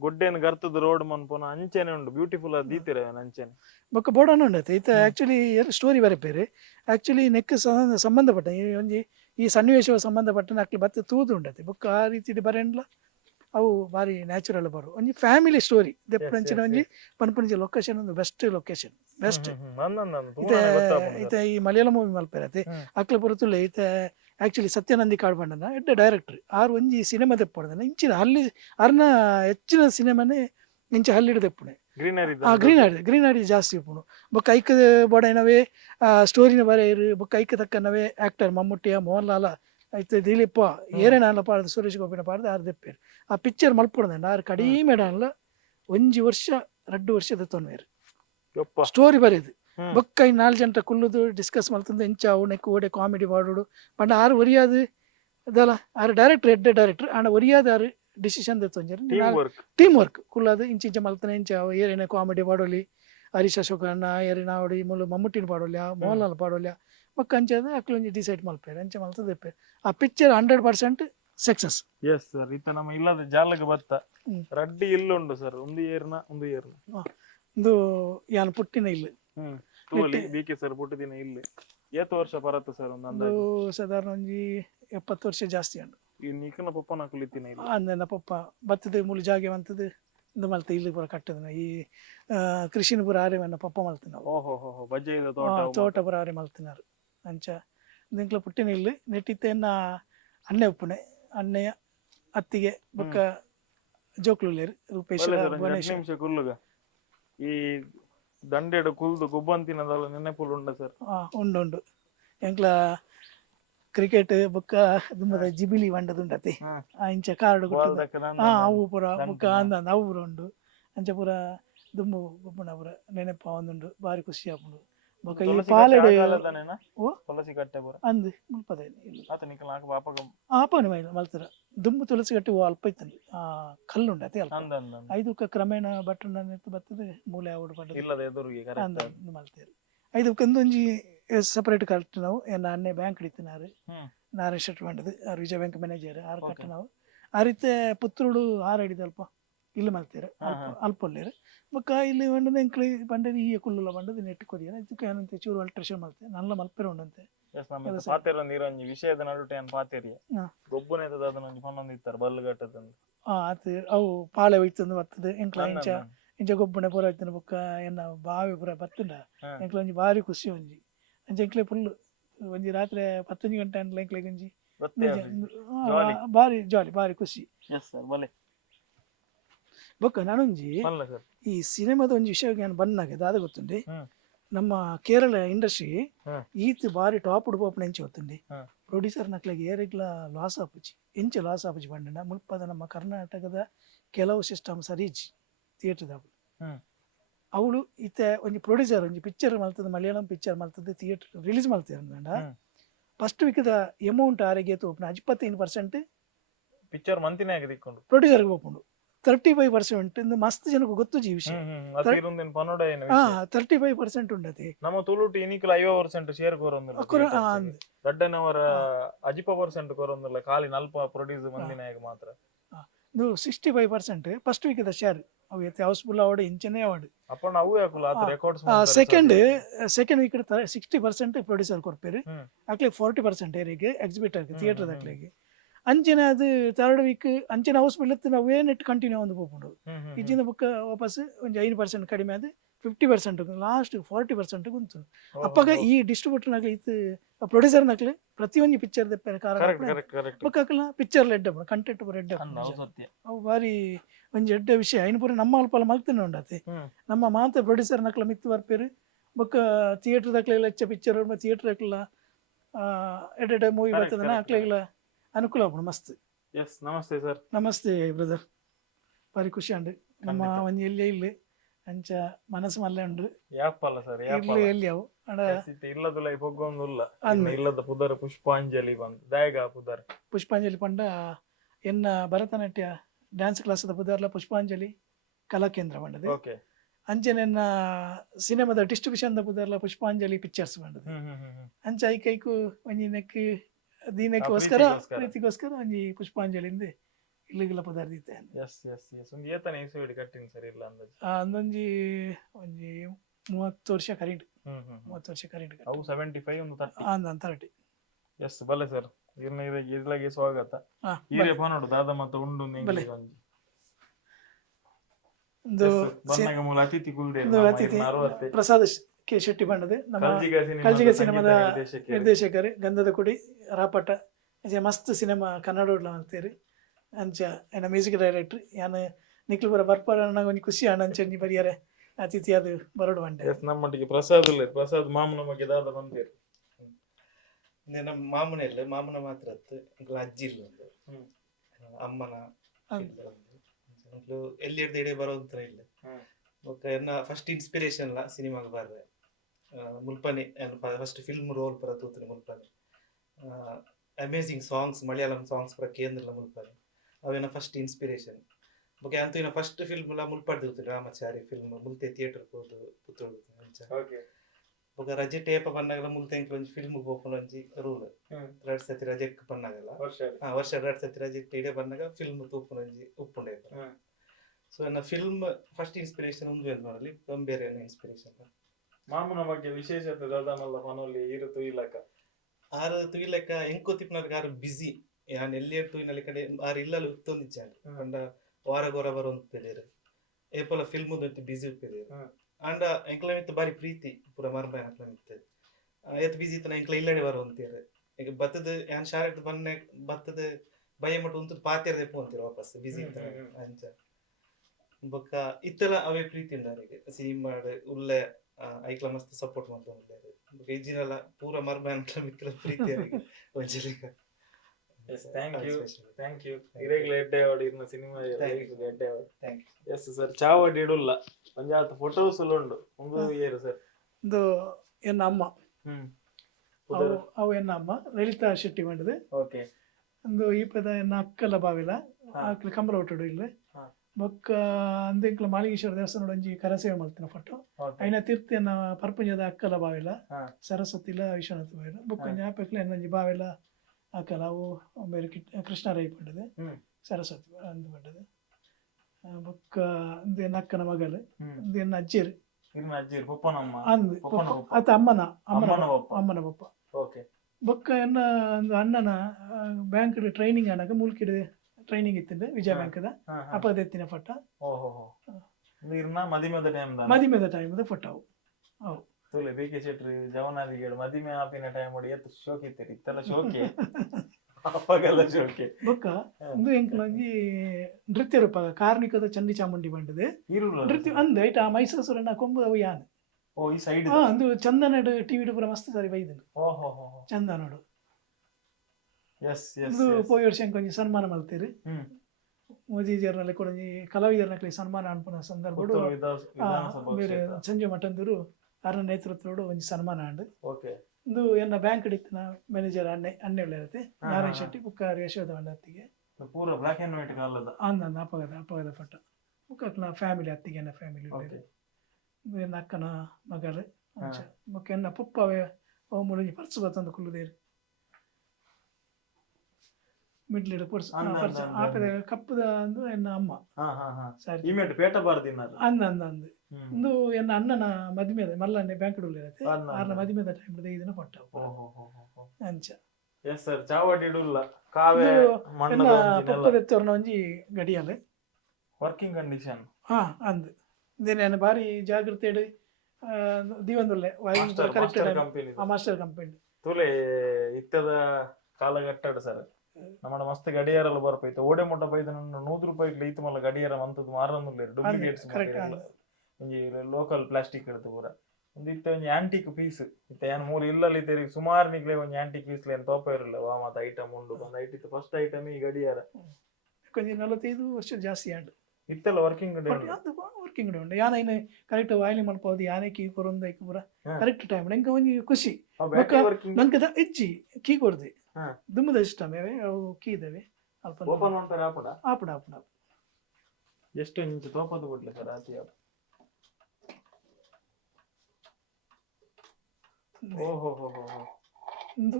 ಗೊಡ್ಡೇನು ಗರ್ತದ ರೋಡ್ ಮನ್ಪುನ ಅಂಚೆನೆ ಉಂಡು ಬ್ಯೂಟಿಫುಲ್ ಆದ್ ದೀತಿರ ಅಂಚೆನೆ ಬೊಕ್ಕ ಬೋಡಾನು ಉಂಡತೆ ಈತ ಆಕ್ಚುಲಿ ಸ್ಟೋರಿ ಬರೆಪೇರು ಆಕ್ಚುಲಿ ನೆಕ್ ಸಂಬಂಧಪಟ್ಟ ಒಂಜಿ ಈ ಸನ್ನಿವೇಶ ಸಂಬಂಧಪಟ್ಟ ಅಕ್ಲಿ ಬತ್ತ ತೂದು ಉಂಡತೆ ಬೊಕ್ಕ ಆ ರೀತಿ ಬರೆಂಡ್ಲ ಅವು ಬಾರಿ ನ್ಯಾಚುರಲ್ ಬರು ಒಂಜಿ ಫ್ಯಾಮಿಲಿ ಸ್ಟೋರಿ ದೆಪ್ಪಂಚಿನ ಒಂಜಿ ಪನ್ಪುಂಜಿ ಲೊಕೇಶನ್ ಒಂದು ಬೆಸ್ಟ್ ಲೊಕೇಶನ್ ಬೆಸ್ಟ್ ಈತ ಈ ಮಲಯಾಳ ಮೂವಿ ಮಲ್ಪೆರತೆ ಅಕ್ಲ ಪುರತುಲ್ಲ ಈತ ಆಕ್ಚುಲಿ ಸತ್ಯಾನಂದಿ ಕಾಡ್ಬಂಡನ ಎಡ್ಡೆ ಡೈರೆಕ್ಟರ್ ಆರು ಒಂಜಿ ಸಿನಿಮಾ ದೆಪ್ಪೊಡನ ಇಂಚಿನ ಹಲ್ಲಿ ಅರ್ನ ಹೆಚ್ಚಿನ ಸಿನಿಮಾನೇ ಇಂಚ ಹಲ್ಲಿಡು ದೆಪ್ಪುಣೆ ಗ್ರೀನರಿ ಜಾಸ್ತಿ ಉಪ್ಪುಣು ಬೊಕ್ಕ ಐಕ ಬೋಡೈನವೇ ಸ್ಟೋರಿನ ಬರೆಯರು ಬೊಕ್ಕ ಐಕ ತಕ್ಕನವೇ ಆಕ್ಟರ್ ಮಮ್ಮುಟ್ಟಿಯ ಮೋಹನ್ಲಾಲ ಐತೆ ದಿಲೀಪ ಏರೇನಾಲ ಪಾಡ್ದು ಸುರೇಶ್ ಗೋಪಿನ ಪಾಡ್ದು ಆರು ದೆಪ್ಪೇರು ಆ ಪಿಕ್ಚರ್ ಮಲ್ಪೊಡನ ಆರು ಕಡಿಮೆ ಡಾನ್ಲ ಒಂಜಿ ವರ್ಷ 2 ವರ್ಷದ ತೊನ್ವೇರು ಸ್ಟೋರಿ ಬರೆದು ಬೊಕ್ಕ ಈ 4 ಜಂಟ ಕುಲ್ಲುದು ಡಿಸ್ಕಸ್ ಮಲ್ತಂದು ಎಂಚ ಅವನೆಕ್ ಓಡೆ ಕಾಮಿಡಿ ಪಾಡೋಡು ಪಂಡ ಆರು ಒರಿಯಾದು ಅದಲ್ಲ ಆರು ಡೈರೆಕ್ಟರ್ ಎಡ್ಡೆ ಡೈರೆಕ್ಟರ್ ಆಂಡ ಒರಿಯಾದ ಆರು ಡಿಸಿಷನ್ ದೆತ್ತೊಂಜರು ಟೀಮ್ ವರ್ಕ್ ಕುಲ್ಲದು ಇಂಚ ಮಲ್ತನೆ ಇಂಚ ಏರೇನೆ ಕಾಮಿಡಿ ಪಾಡೋಲಿ ಹರೀಶ್ ಅಶೋಕ್ ಅಣ್ಣ ಏರಿನ ಅವಡಿ ಮುಲು ಮಮ್ಮುಟ್ಟಿನ ಪಾಡೋಲ್ಯ ಮೋಹನ್ಲಾಲ್ ಪಾಡೋಲ್ಯ ಬೊಕ್ಕ ಅಂಚದ ಅಕ್ಲೊಂಜಿ ಡಿಸೈಡ್ ಮಲ್ಪೇರು ಅಂಚ ಮಲ್ತದ ದೆಪ್ಪೇರು ಆ ಪಿಕ್ಚರ್ 100% ಸಕ್ಸಸ್. ಎಸ್ ಸರ್ ಇತ್ತ ನಮ್ಮ ಇಲ್ಲದ ಜಾಲಗ ಬತ್ತ ರಡ್ಡಿ ಇಲ್ಲುಂಡು ಸರ್ ಒಂದು ಏರ್ನ ಒಂದು ಯಾನ್ ಪುಟ್ಟಿನ ಇಲ್ಲಿ ಬಿಕೆ ಸರ್ ಪುಟ್ಟಿನ ಇಲ್ಲಿ ಏತು ವರ್ಷ ಬರತ್ತ ಸರ್ ಒಂದು ಸಾಧಾರಣ ಒಂಜಿ 70 ವರ್ಷ ಜಾಸ್ತಿ ಉಂಡು ಈ ನೀಕನ ಪಪ್ಪ ನಾಕುಲಿತ್ತಿನ ಇಲ್ಲಿ ಅಂದ ಪಪ್ಪ ಬತ್ತದ ಮೂಲ ಜಾಗೆ ಬಂತದ ಇದು ಮಲ್ತ ಇಲ್ಲಿ ಪೂರ ಕಟ್ಟದ ಈ ಕೃಷಿನ ಪೂರ ಆರೆ ಮನ್ನ ಪಪ್ಪ ಮಲ್ತಿನ ಬಜ್ಜೆ ತೋಟ ಪೂರ ಆರೆ ಮಲ್ತಿನಾರು ಅಂಚ ನಿಂಕ್ಲ ಪುಟ್ಟಿನ ಇಲ್ಲಿ ನೆಟ್ಟಿತ್ತೇನ ಅಣ್ಣೆ ಉಪ್ಪುಣೆ ಅಣ್ಣೆಯ ಅತ್ತಿಗೆ ಬೊಕ್ಕ ಜೋಕ್ಲುಲೇರು ರೂಪೇಶ್ ಕುಲ್ಲುಗ ಈ ದಂಡೆಡ ಕುಲ್ದು ಗುಬ್ಬಂತಿನದಲ್ಲ ನೆನಪುಲು ಉಂಡ ಸರ್ ಉಂಡು ಎಂಕ್ಲ ಕ್ರಿಕೆಟ್ ಬೊಕ್ಕ ದುಂಬದ ಜಿಬಿಲಿ ಬಂಡದುಂಡತಿ ಇಂಚ ಕಾರ್ಡ್ ಅವು ಪೂರ ಬೊಕ್ಕ ಅಂದ ಅವು ಪೂರ ಉಂಡು ಅಂಚ ಪೂರ ದುಂಬು ಗೊಬ್ಬುಣ ಪೂರ ನೆನಪ ಒಂದುಂಡು ಬಾರಿ ಖುಷಿ ಆಪುಂಡು ಬೊಕ್ಕ ಈ ಪಾಲೆಡು ಅಂದ್ ಮುಲ್ಪದ ಆಪನೆ ಮೈಲ ಮಲ್ತರ ದುಂಬು ತುಳಸಿ ಕಟ್ಟಿ ಅಲ್ಪ ಇತ್ತಂದು ಕಲ್ಲುಂಡ ಅತಿ ಅಲ್ಪ ಐದಕ್ಕ ಕ್ರಮೇಣ ಬಟ್ಟಣ ಬರ್ತದೆ ಮೂಲೆ ಆವಡು ಪಂಡ ಮಲ್ತೇರು ಐದಕ್ಕೆ ಒಂದೊಂಜಿ ಸಪರೇಟ್ ಕಟ್ ನಾವು ಅನ್ನೇ ಬ್ಯಾಂಕ್ ಹಿಡಿತಿನಾರು ನಾರಾಯಣ ಶೆಟ್ಟಿ ಬಂಡದು ವಿಜಯ ಬ್ಯಾಂಕ್ ಮ್ಯಾನೇಜರ್ ಆರು ಕಟ್ಟ ನಾವು ಆ ರೀತಿ ಪುತ್ತೂರು ಆರು ಹಿಡಿದು ಅಲ್ಪ ಇಲ್ಲಿ ಮಲ್ತೇರು ಅಲ್ಪೊಲ್ಲೇರು ಬೊಕ್ಕ ಇಲ್ಲಿ ಬಂಡದ ಎಂಕ್ಲಿ ಬಂಡದ ಈ ಕುಲ್ಲುಲ ಬಂಡದು ನೆಟ್ಟು ಕೊದಿಯ ಇದಕ್ಕೆ ಏನಂತೆ ಚೂರು ಅಲ್ಟ್ರೇಷನ್ ಮಲ್ತೆ ನಲ್ಲ ಮಲ್ಪೆರ ಉಂಡಂತೆ ವಿಷಯದ ನಡುಟೆ ಪಾತೇರಿ ಗೊಬ್ಬುನೇದ ಅದನ್ನ ಹೊನ್ನೊಂದಿತ್ತಾರೆ ಬಲ್ಲುಗಟ್ಟದಂದು ಅದು ಅವು ಪಾಳೆ ಹೋಯ್ತಂದು ಬರ್ತದೆ ಎಂಕ್ಲ ಇಂಚ ಗೊಬ್ಬುನೆ ಪೂರ ಆಯ್ತಾನೆ ಬೊಕ್ಕ ಎನ್ನ ಬಾವಿ ಪೂರ ಬತ್ತುಂಡ ಎಂಕ್ಲ ಒಂಜಿ ಬಾರಿ ಖುಷಿ ಒಂಜಿ ಅಂಚ ಎಂಕ್ಲೆ ಫುಲ್ ಒಂಜಿ ರಾತ್ರಿ 11 ಗಂಟೆ ಅಂಡ್ಲ ಎಂಕ್ಲೆಗ್ ಒಂಜಿ ಬಾರಿ ಜಾಲಿ ಬಾರಿ ಖುಷಿ ಬೊಕ್ಕ ನಾನೊಂಜಿ ಈ ಸಿನಿಮಾದ ಒಂಜಿ ವಿಷಯ ನಾನು ಬಂದಾಗ ದಾದ ಗೊತ್ತುಂಡಿ ನಮ್ಮ ಕೇರಳ ಇಂಡಸ್ಟ್ರಿ ಈತ್ ಬಾರಿ ಟಾಪ್ ಉಡುಪೋಪನ ಎಂಚ ಗೊತ್ತುಂಡಿ ಪ್ರೊಡ್ಯೂಸರ್ ನಕ್ಲೆಗೆ ಏರಿಗ್ಲ ಲಾಸ್ ಆಪುಜಿ ಎಂಚ ಲಾಸ್ ಆಪುಜಿ ಬಂಡ ಮುಲ್ಪದ ನಮ್ಮ ಕರ್ನಾಟಕದ ಕೆಲವು ಸಿಸ್ಟಮ್ ಸರೀಜ್ ಥಿಯೇಟರ್ದಾಗ ಹ್ಮ್ ಅವಳು ಈತ ಒಂಜಿ ಪ್ರೊಡ್ಯೂಸರ್ ಒಂಜಿ ಪಿಕ್ಚರ್ ಮಲ್ತದ ಮಲಯಾಳಂ ಪಿಕ್ಚರ್ ಮಲ್ತದ ಥಿಯೇಟರ್ ರಿಲೀಸ್ ಮಾಡ್ತಾರೆ ಫಸ್ಟ್ ವೀಕ್ದ ಅಮೌಂಟ್ ಆರೆಗೆ ತೋಪುನ 25% ಪಿಕ್ಚರ್ ಮಂತಿನೇ ದಿಕ್ಕೊಂಡು ಪ್ರೊಡ್ಯೂಸರ್ಗೆ ಒಪ್ಪುಂಡು 35% ಇಂದು ಮಸ್ತ್ ಜನಕ್ಕೆ ಗೊತ್ತು ಜಿ ವಿಷಯ ಅತಿರುಂದಿನ ಪನೋಡ ಏನು ಹಾ 35% ಉಂಡತಿ ನಮ್ಮ ತುಳುಟು ಇನಿಕಲ 50% ಶೇರ್ ಕೊರೊಂದಿಲ್ಲ ದಡ್ಡನವರ 50% ಕೊರೊಂದಿಲ್ಲ ಖಾಲಿ ನಲ್ಪ ಪ್ರೊಡ್ಯೂಸ್ ಮಂದಿನಾಗ ಮಾತ್ರ ಇದು 65% ಫಸ್ಟ್ ವೀಕ್ದ ಶೇರ್ ಅವು ಎತ್ತೆ ಹೌಸ್ಫುಲ್ ಅವಾರ್ಡ್ ಇಂಚನೆ ಅವಾರ್ಡ್ ಅಪ್ಪ ನಾವು ಯಾಕಲ್ಲ ಅದು ರೆಕಾರ್ಡ್ಸ್ ಸೆಕೆಂಡ್ ವೀಕ್ 60% ಪ್ರೊಡ್ಯೂಸರ್ ಕೊಡ್ಪೇರು ಅಕ್ಲೆ 40% ಏರಿಗೆ ಎಕ್ಸಿಬಿಟರ್ ಥಿಯೇಟರ್ ದಕ್ಲೆಗೆ ಅಂಚನೆ ಅದು ಥರ್ಡ್ ವೀಕ್ ಅಂಚನೆ ಹೌಸ್ಫುಲ್ ಎತ್ತು ನಾವು ನೆಟ್ ಕಂಟಿನ್ಯೂ ಒಂದು ಹೋಗ್ಬೋದು ಇಜ್ಜಿನ ಬುಕ್ಕ ವಾಪಸ್ ಒಂದು 5% ಕಡಿಮೆ ಅದು 50% ಲಾಸ್ಟ್ 40% ಉಂಟು ಅಪ್ಪಾಗ ಈ ಡಿಸ್ಟ್ರಿಬ್ಯೂಟರ್ ನಕ್ಲಿ ಇತ್ತು ಪ್ರೊಡ್ಯೂಸರ್ ನಕ್ಲಿ ಪ್ರತಿಯೊಂದು ಪಿಕ್ಚರ್ ದೆಪ್ಪೆ ಕಾರಣ ಬೊಕ್ಕಲ್ಲ ಪಿಕ್ಚರ್ ಲೆಡ್ ಕಂಟೆಂಟ್ ರೆಡ್ ಅವು ಬಾರಿ ಒಂಜಿ ಎಡ್ಡ ವಿಷಯ ಐನು ಪೂರ ನಮ್ಮ ಅಲ್ಪ ಮಲ್ತೇನೆ ಉಂಡತಿ ನಮ್ಮ ಮಾತ ಪ್ರೊಡ್ಯೂಸರ್ ನಕ್ಲ ಮಿತ್ತು ಬರ್ಪೇರು ಬೊಕ್ಕ ಥಿಯೇಟರ್ ದಕ್ಲೆಲ್ಲ ಹೆಚ್ಚ ಪಿಕ್ಚರ್ ಥಿಯೇಟರ್ ದಕ್ಲ ಎಡ್ ಮೂವಿ ಬರ್ತದನ ಅಕ್ಲೆಲ್ಲ ಅನುಕೂಲ ಆಗ್ಬೋದು ಮಸ್ತ್. ಎಸ್ ನಮಸ್ತೆ ಸರ್. ನಮಸ್ತೆ ಬ್ರದರ್, ಬಾರಿ ಖುಷಿ ಉಂಡು ನಮ್ಮ ಒಂಜಿ ಎಲ್ಲಿ ಇಲ್ಲಿ ಅಂಚ ಮನಸ್ಸು ಮಲ್ಲೆ ಉಂಡು ಯಾಪಲ್ಲ ಸರ್ ಇರ್ಲಿ ಎಲ್ಲಿ ಅವು ಅಡ ಇಲ್ಲದ ಲೈಫ್ ಹೋಗೊಂದುಲ್ಲ ಇಲ್ಲದ ಪುದರ್ ಪುಷ್ಪಾಂಜಲಿ ಬಂದು ದಾಯಗ ಪುದರ್ ಪುಷ್ಪಾಂಜಲಿ ಪಂಡ ಎನ್ನ ಭರತನಾಟ್ಯ ಡ್ಯಾನ್ಸ್ ಕ್ಲಾಸದ ಪುದರ್ಲ ಪುಷ್ಪಾಂಜಲಿ ಕಲಾಕೇಂದ್ರ ಬಂಡದು ಓಕೆ ಅಂಚನೆನ್ನ ಸಿನಿಮಾದ ಡಿಸ್ಟ್ರಿಬ್ಯೂಷನ್ ದ ಪುದರ್ಲ ಪುಷ್ಪಾಂಜಲಿ ಪಿಕ್ಚರ್ಸ್ ಬಂಡದು ಅಂಚ ಐಕೈಕು ಒಂಜಿ ನೆಕ್ ದೀನಕ್ಕೋಸ್ಕರ ಪ್ರೀತಿಗೋಸ್ಕರ ಒಂಜಿ ಪುಷ್ಪಾಂಜಲಿಂದ ಇಲ್ಲಿಗೆಲ್ಲ ಪದಾರ್ಥ ಎಸ್ ಎಸ್ ಎಸ್ ಒಂದು ಏತನ ಇಸುವಿಡಿ ಕಟ್ಟಿನ ಸರ್ ಇಲ್ಲ ಅಂದಾಜು ಅಂದೊಂಜಿ ಒಂಜಿ 30 ವರ್ಷ ಕರೆಂಟ್ 30 ವರ್ಷ ಕರೆಂಟ್ ಅವು 75 ಒಂದು 30 ಎಸ್ ಬಲೆ ಸರ್ ಇರ್ಲಾಗೆ ಸ್ವಾಗತ ಹೀರೆ ಪನೋಡು ದಾದ ಮತ್ತು ಉಂಡು ನೆಂಗಿ ಒಂದು ಬನ್ನಗ ಮೂಲ ಅತಿಥಿ ಕುಲ್ದೆ ಪ್ರಸಾದ್ ಕೆ ಶೆಟ್ಟಿ ಬಣ್ಣದೆ ನಮ್ಮ ಕಲ್ಜಿಗ ಸಿನಿಮಾದ ನಿರ್ದೇಶಕರು ಗಂಧದ ಕುಡಿ ರಾಪಟ ಮಸ್ತ್ ಸಿನಿಮಾ ಕನ್ನಡ ಅಂತೀರಿ ಅಂಚ ಏನ ಮ್ಯೂಸಿಕ್ ಡೈರೆಕ್ಟರ್ ಯಾನ್ ನಿಕ್ಲು ಬರ ಬರ್ಪಾಡ ಒಂದು ಖುಷಿ ಅಣ್ಣ ಅಂಚೆ ಬರಿಯಾರೆ ಅತಿಥಿ ಅದು ಬರೋಡು ಬಂಡೆ ನಮ್ಮೊಟ್ಟಿಗೆ ಪ್ರಸಾದ್ ಮಾಮನ ಬಗ್ಗೆ ದಾದ ಬಂದಿರು ನಮ್ಮ ಮಾಮನ ಇಲ್ಲ ಮಾಮನ ಮಾತ್ರ ಅಜ್ಜಿ ಇಲ್ಲ ಅಮ್ಮನ ಎಲ್ಲಿ ಹಿಡ್ದು ಇಡೀ ಬರೋಂತ ಇಲ್ಲ ಎನ್ನ ಫಸ್ಟ್ ಇನ್ಸ್ಪಿರೇಷನ್ ಲ ಸಿನಿಮಾಗ ಬರ್ರೆ ಮುಲ್ಪನೆ ಫಸ್ಟ್ ಫಿಲ್ಮ್ ರೋಲ್ ಪರ ತೂತ್ರೆ ಮುಲ್ಪನೆ ಅಮೇಜಿಂಗ್ ಸಾಂಗ್ಸ್ ಮಲಯಾಳಂ ಸಾಂಗ್ಸ್ ಪರ ಕೇಂದ್ರಲ ಮುಲ್ಪನೆ ಅವೇನ ಫಸ್ಟ್ ಇನ್ಸ್ಪಿರೇಷನ್ ಬೊಕ ಅಂತೂ ಇನ್ನ ಫಸ್ಟ್ ಫಿಲ್ಮ್ ಲ ಮುಲ್ಪಡ್ದು ರಾಮಚಾರಿ ಫಿಲ್ಮ್ ಮುಲ್ತೆ ಥಿಯೇಟರ್ ಹೋದು ಪುತ್ತೂರು ಬೊಕ ರಜೆ ಟೇಪ ಬನ್ನಾಗಲ ಮುಲ್ತೆ ಒಂಜಿ ಫಿಲ್ಮ್ ಹೋಪುನ ಒಂಜಿ ರೂಲ್ 2 ಸತಿ ರಜೆಕ್ ಬನ್ನಾಗಲ ವರ್ಷ 2 ಸತಿ ರಜೆ ಇಡೇ ಬನ್ನಾಗ ಫಿಲ್ಮ್ ತೂಪುನ ಒಂಜಿ ಉಪ್ಪುಂಡೆ ಸೊ ನನ್ನ ಫಿಲ್ಮ್ ಫಸ್ಟ್ ಇನ್ಸ್ಪಿರೇಷನ್ ಒಂದು ಏನು ಮಾಡಲಿ ಬೇರೆ ಇನ್ಸ್ಪಿರೇಷನ್ ಮಾಮನ ಬಗ್ಗೆ ವಿಶೇಷತೆ ದಾದಾನಲ್ಲ ಮನೋಲಿ ಇರು ತುಯಿಲಕ ಆರು ತುಯಿಲಕ ಎಂಕೋ ತಿಪ್ನರ್ಗ ಆರು ಬಿಸಿ ಯಾನ್ ಎಲ್ಲಿ ತುಯಿನಲ್ಲಿ ಕಡೆ ಆರು ಇಲ್ಲಲ್ಲಿ ಉತ್ತೊಂದಿಚ್ಚಾನೆ ಅಂಡ ವಾರಗೋರ ಬರೋಂದು ಪೆಲೇರು ಏಪಲ ಫಿಲ್ಮ್ ಉಂದು ಬಿಸಿ ಉಪ್ಪೆಲೇರು ಅಂಡ ಎಂಕ್ಲ ಮಿತ್ತು ಬಾರಿ ಪ್ರೀತಿ ಪೂರ ಮರ್ಬಾಯ್ ಅಂಕ್ಲ ಮಿತ್ತು ಏತ್ ಬಿಸಿ ಇತ್ತನ ಎಂಕ್ಲ ಇಲ್ಲಡೆ ಬರೋ ಅಂತೀರು ಈಗ ಬತ್ತದ ಯಾನ್ ಶಾಲೆಟ್ ಬನ್ನೆ ಬತ್ತದ ಬಯ್ಯ ಮಟ್ಟು ಉಂಟು ಪಾತ್ಯರದೆ ಪೋಂತೀರು ವಾಪಸ್ ಬಿಸಿ ಇತ್ತ ಅಂಚ ಬೊಕ್ಕ ಇತ್ತರ ಅವೇ ಪ್ರೀತಿ ಉಂಡಾರಿಗೆ ಸಿನಿಮಾ ಉಳ್ಳೆ ಐಕ್ಲ ಮಸ್ತ್ ಸಪೋರ್ಟ್ ಮಾಡ್ತಾರೆ ಬೊಕ್ಕ ಇಜ್ಜಿನಲ್ಲ ಪೂರ ಮರ್ಬಾಯ್ ಮಿತ್ರ ಪ್ರೀತಿ ಒಂಜಲಿಗ ಥ್ಯಾಂಕ್ ಯು ಇರೆಗ್ಲ ಎಡ್ಡೆ ಅವಾರ್ಡ್ ಇರ್ನ ಸಿನಿಮಾ ಎಡ್ಡೆ ಅವಾರ್ಡ್ ಎಸ್ ಸರ್ ಚಾವಡ್ ಇಡುಲ್ಲ ಒಂಜಾತ ಫೋಟೋಸ್ ಉಂಡು ಒಂದು ಏರು ಸರ್ ಒಂದು ಎನ್ನ ಅಮ್ಮ ಅವು ಎನ್ನ ಅಮ್ಮ ಲಲಿತಾ ಶೆಟ್ಟಿ ಬಂಡದು ಓಕೆ ಒಂದು ಈ ಪದ ಎನ್ನ ಅಕ್ಕಲ ಬಾವಿಲ ಆಕ್ಲ ಕಂಬಳ ಒಟ್ಟಡು ಇಲ್ಲ ಬೊಕ್ಕ ಅಂದೆಂಕ್ಲ ಮಾಲಿಗೇಶ್ವರ ದೇವಸ್ಥಾನ ಒಂಜಿ ಕರಸೇವೆ ಮಲ್ತಿನ ಫೋಟೋ ಐನ ತೀರ್ಥನ ಪರ್ಪಂಜದ ಅಕ್ಕಲ ಬಾವಿಲ ಸರಸ್ವತಿಲ ವಿಶ್ವನಾಥ ಬಾವಿಲ ಬೊಕ್ಕ ಜ್ಞಾಪಕಲ ಎನ್ನೊಂಜಿ ಬಾವಿಲ ಅಕ್ಕಲ ಅವು ಬೇರೆ ಕೃಷ್ಣ ರೈ ಪಂಡದು ಸರಸ್ವತಿ ಅಂದು ಪಂಡದು ಬೊಕ್ಕ ಅಂದು ಎನ್ನ ಅಕ್ಕನ ಮಗಳು ಅಂದು ಎನ್ನ ಅಜ್ಜಿರು ಅಂದು ಆತ ಅಮ್ಮನ ಪಪ್ಪ ಬೊಕ್ಕ ಎನ್ನ ಒಂದು ಅಣ್ಣನ ಬ್ಯಾಂಕ್ ಟ್ರೈನಿಂಗ್ ಅಣ್ಣಗ ಮುಲ್ಕಿಡ್ ಟ್ರೈನಿಂಗ್ ಇತ್ತಿಂದೆ ವಿಜಯ ಬ್ಯಾಂಕ್ದ ಅಪದ ಎತ್ತಿನ ಫೋಟ ಮದಿಮೆದ ಟೈಮ್ದ ಫೋಟೋ ಅವು ತುಲೆ ಬಿ ಕೆ ಶೆಟ್ಟಿ ಜವನಾದಿಗಳು ಮದಿಮೆ ಆಪಿನ ಟೈಮ್ ಮಾಡಿ ಎತ್ತು ಶೋಕಿ ಇತ್ತೀರಿ ಇತ್ತೆಲ್ಲ ಶೋಕಿ ಅಪ್ಪಗೆಲ್ಲ ಶೋಕಿ ಬೊಕ್ಕ ಒಂದು ಎಂಕ್ಲೊಂಜಿ ನೃತ್ಯ ರೂಪ ಕಾರ್ಣಿಕದ ಚಂಡಿ ಚಾಮುಂಡಿ ಬಂಡದೆ ನೃತ್ಯ ಅಂದೆ ಐಟ ಮೈಸೂರನ ಕೊಂಬು ಅವು ಯಾನ್ ಓ ಈ ಸೈಡ್ ಅಂದು ಚಂದನಡು ಟಿವಿ ಪೂರ ಮಸ್ತ್ ಸಾರಿ ಬೈದನು ಚಂದನಡು ಎಸ್ ಇದು ಪೋಯಿ ವರ್ಷ ಕೊಂಚ ಸನ್ಮಾನ ಮಲ್ತೀರಿ ಮೋದಿಜಿಯರ್ನಲ್ಲಿ ಕೂಡ ಈ ಕಲಾವಿದರನ್ನ ಸನ್ಮಾನ ಅನ್ಪುನ ಸಂದರ್ಭಡು ಬೇರೆ ಸಂಜೆ ಮಟ್ಟಂದೂರು ಅರ ನೇತೃತ್ವಡು ಒಂಜಿ ಸನ್ಮಾನ ಅಂಡ್ ಇಂದು ಎನ್ನ ಬ್ಯಾಂಕ್ ಇಡಿತ್ತಿನ ಮ್ಯಾನೇಜರ್ ಅಣ್ಣೆ ಇರುತ್ತೆ ನಾರಾಯಣ್ ಶೆಟ್ಟಿ ಬುಕ್ಕ ಯಶೋಧ ಅತ್ತಿಗೆ ಪೂರ ಬ್ಲಾಕ್ ಅಂಡ್ ವೈಟ್ ಕಾಲದ ಅಂದ ಅಪಗದ ಫೋಟೋ ಬುಕ್ಕ ಫ್ಯಾಮಿಲಿ ಅತ್ತಿಗೆ ಎನ್ನ ಫ್ಯಾಮಿಲಿ ಎನ್ನ ಅಕ್ಕನ ಮಗಳು ಬುಕ್ಕ ಎನ್ನ ಪುಪ್ಪವೇ ಮುಳುಗಿ ಪರ್ಸು ಬತ್ತಂದು ಕುಲ್ಲುದೇರು ಮಿಡ್ಲಿಡ್ ಪರ್ಸು ಆಪದ ಕಪ್ಪದ ಅಂದು ಎನ್ನ ಅಮ್ಮ ಸರಿ ಅಂದ ಇಂದು ಎನ್ನ ಅಣ್ಣನ ಮದುವೆ ಮಲ್ಲನ್ನೇ ಬ್ಯಾಂಕ್ ಇರುತ್ತೆ ಆರ್ನ ಮದುವೆ ಟೈಮ್ ಇದನ್ನ ಕೊಟ್ಟ ಅಂಚ ಪಪ್ಪದೆತ್ತವ್ರನ ಒಂಜಿ ಗಡಿಯಲ್ಲ ವರ್ಕಿಂಗ್ ಕಂಡೀಷನ್ ಅಂದ್ ಇದೇನು ಬಾರಿ ಜಾಗೃತಿ ದಿವಂದುಲ್ಲೆ ಕರೆಕ್ಟ್ ಮಾಸ್ಟರ್ ಕಂಪನಿ ತುಲೆ ಇತ್ತದ ಕಾಲಘಟ್ಟ ಸರ್ ನಮ್ಮ ಮಸ್ತ್ ಗಡಿಯಾರಲ್ಲ ಬರ್ಪೈತೆ ಓಡೆ ಮೊಟ್ಟ ಪೈದ 100 ರೂಪಾಯಿಗೆ ಐತು ಮಲ್ಲ ಗಡಿಯಾರ ಮಂತದ್ದು ಮಾರನ್ನುಲ್ಲ ಡೂಪ್ಲಿಕೇಟ್ಸ್ ಒಂಜಿ ಲೋಕಲ್ ಪ್ಲಾಸ್ಟಿಕ್ ಇರುತ್ತೆ ಪೂರ ಒಂದು ಇತ್ತ ಒಂಜಿ ಆಂಟಿಕ್ ಪೀಸ್ ಇತ್ತ ಏನ್ ಮೂರು ಇಲ್ಲಲ್ಲಿ ತೆರಿ ಸುಮಾರು ನಿಗ್ಲೆ ಒಂಜಿ ಆಂಟಿಕ್ ಪೀಸ್ ಏನ್ ತೋಪ ಇರಲ್ಲ ವಾ ಮತ್ತ ಐಟಮ್ ಉಂಡು ಒಂದು ಐಟಿತ್ತು ಫಸ್ಟ್ ಐಟಮ್ ಈ ಗಡಿಯಾರ ಕೊಂಚ 45 ವರ್ಷ ಜಾಸ್ತಿ ಆಂಡು ಇತ್ತೆಲ್ಲ ವರ್ಕಿಂಗ್ ಡೇ ವರ್ಕಿಂಗ್ ಡೇ ಉಂಡು ಯಾನ ಇನ್ನು ಕರೆಕ್ಟ್ ವಾಯ್ಲಿ ಮಾಡ್ಬೋದು ಯಾನೇ ಕೀ ಕೊರೊಂದು ಐಕ್ ಪೂರ ಕರೆಕ್ಟ್ ಟೈಮ್ ನಂಗೆ ಒಂಜಿ ಖುಷಿ ನಂಗೆ ಇಜ್ಜಿ ಕೀ ಕೊಡ್ದೆ ದುಮ್ಮದ ಇಷ್ಟ ಮೇವೆ ಅವು ಕೀ ಇದಾವೆ ಅಲ್ಪ ಓಪನ್ ಮಾಡ್ತಾರೆ ಆಪಡ ಎಷ್ಟು ಇಂಚು ತೋಪದು ಕೊಡ್ಲಿ ಸರ್ ಆತಿ ಒಂದು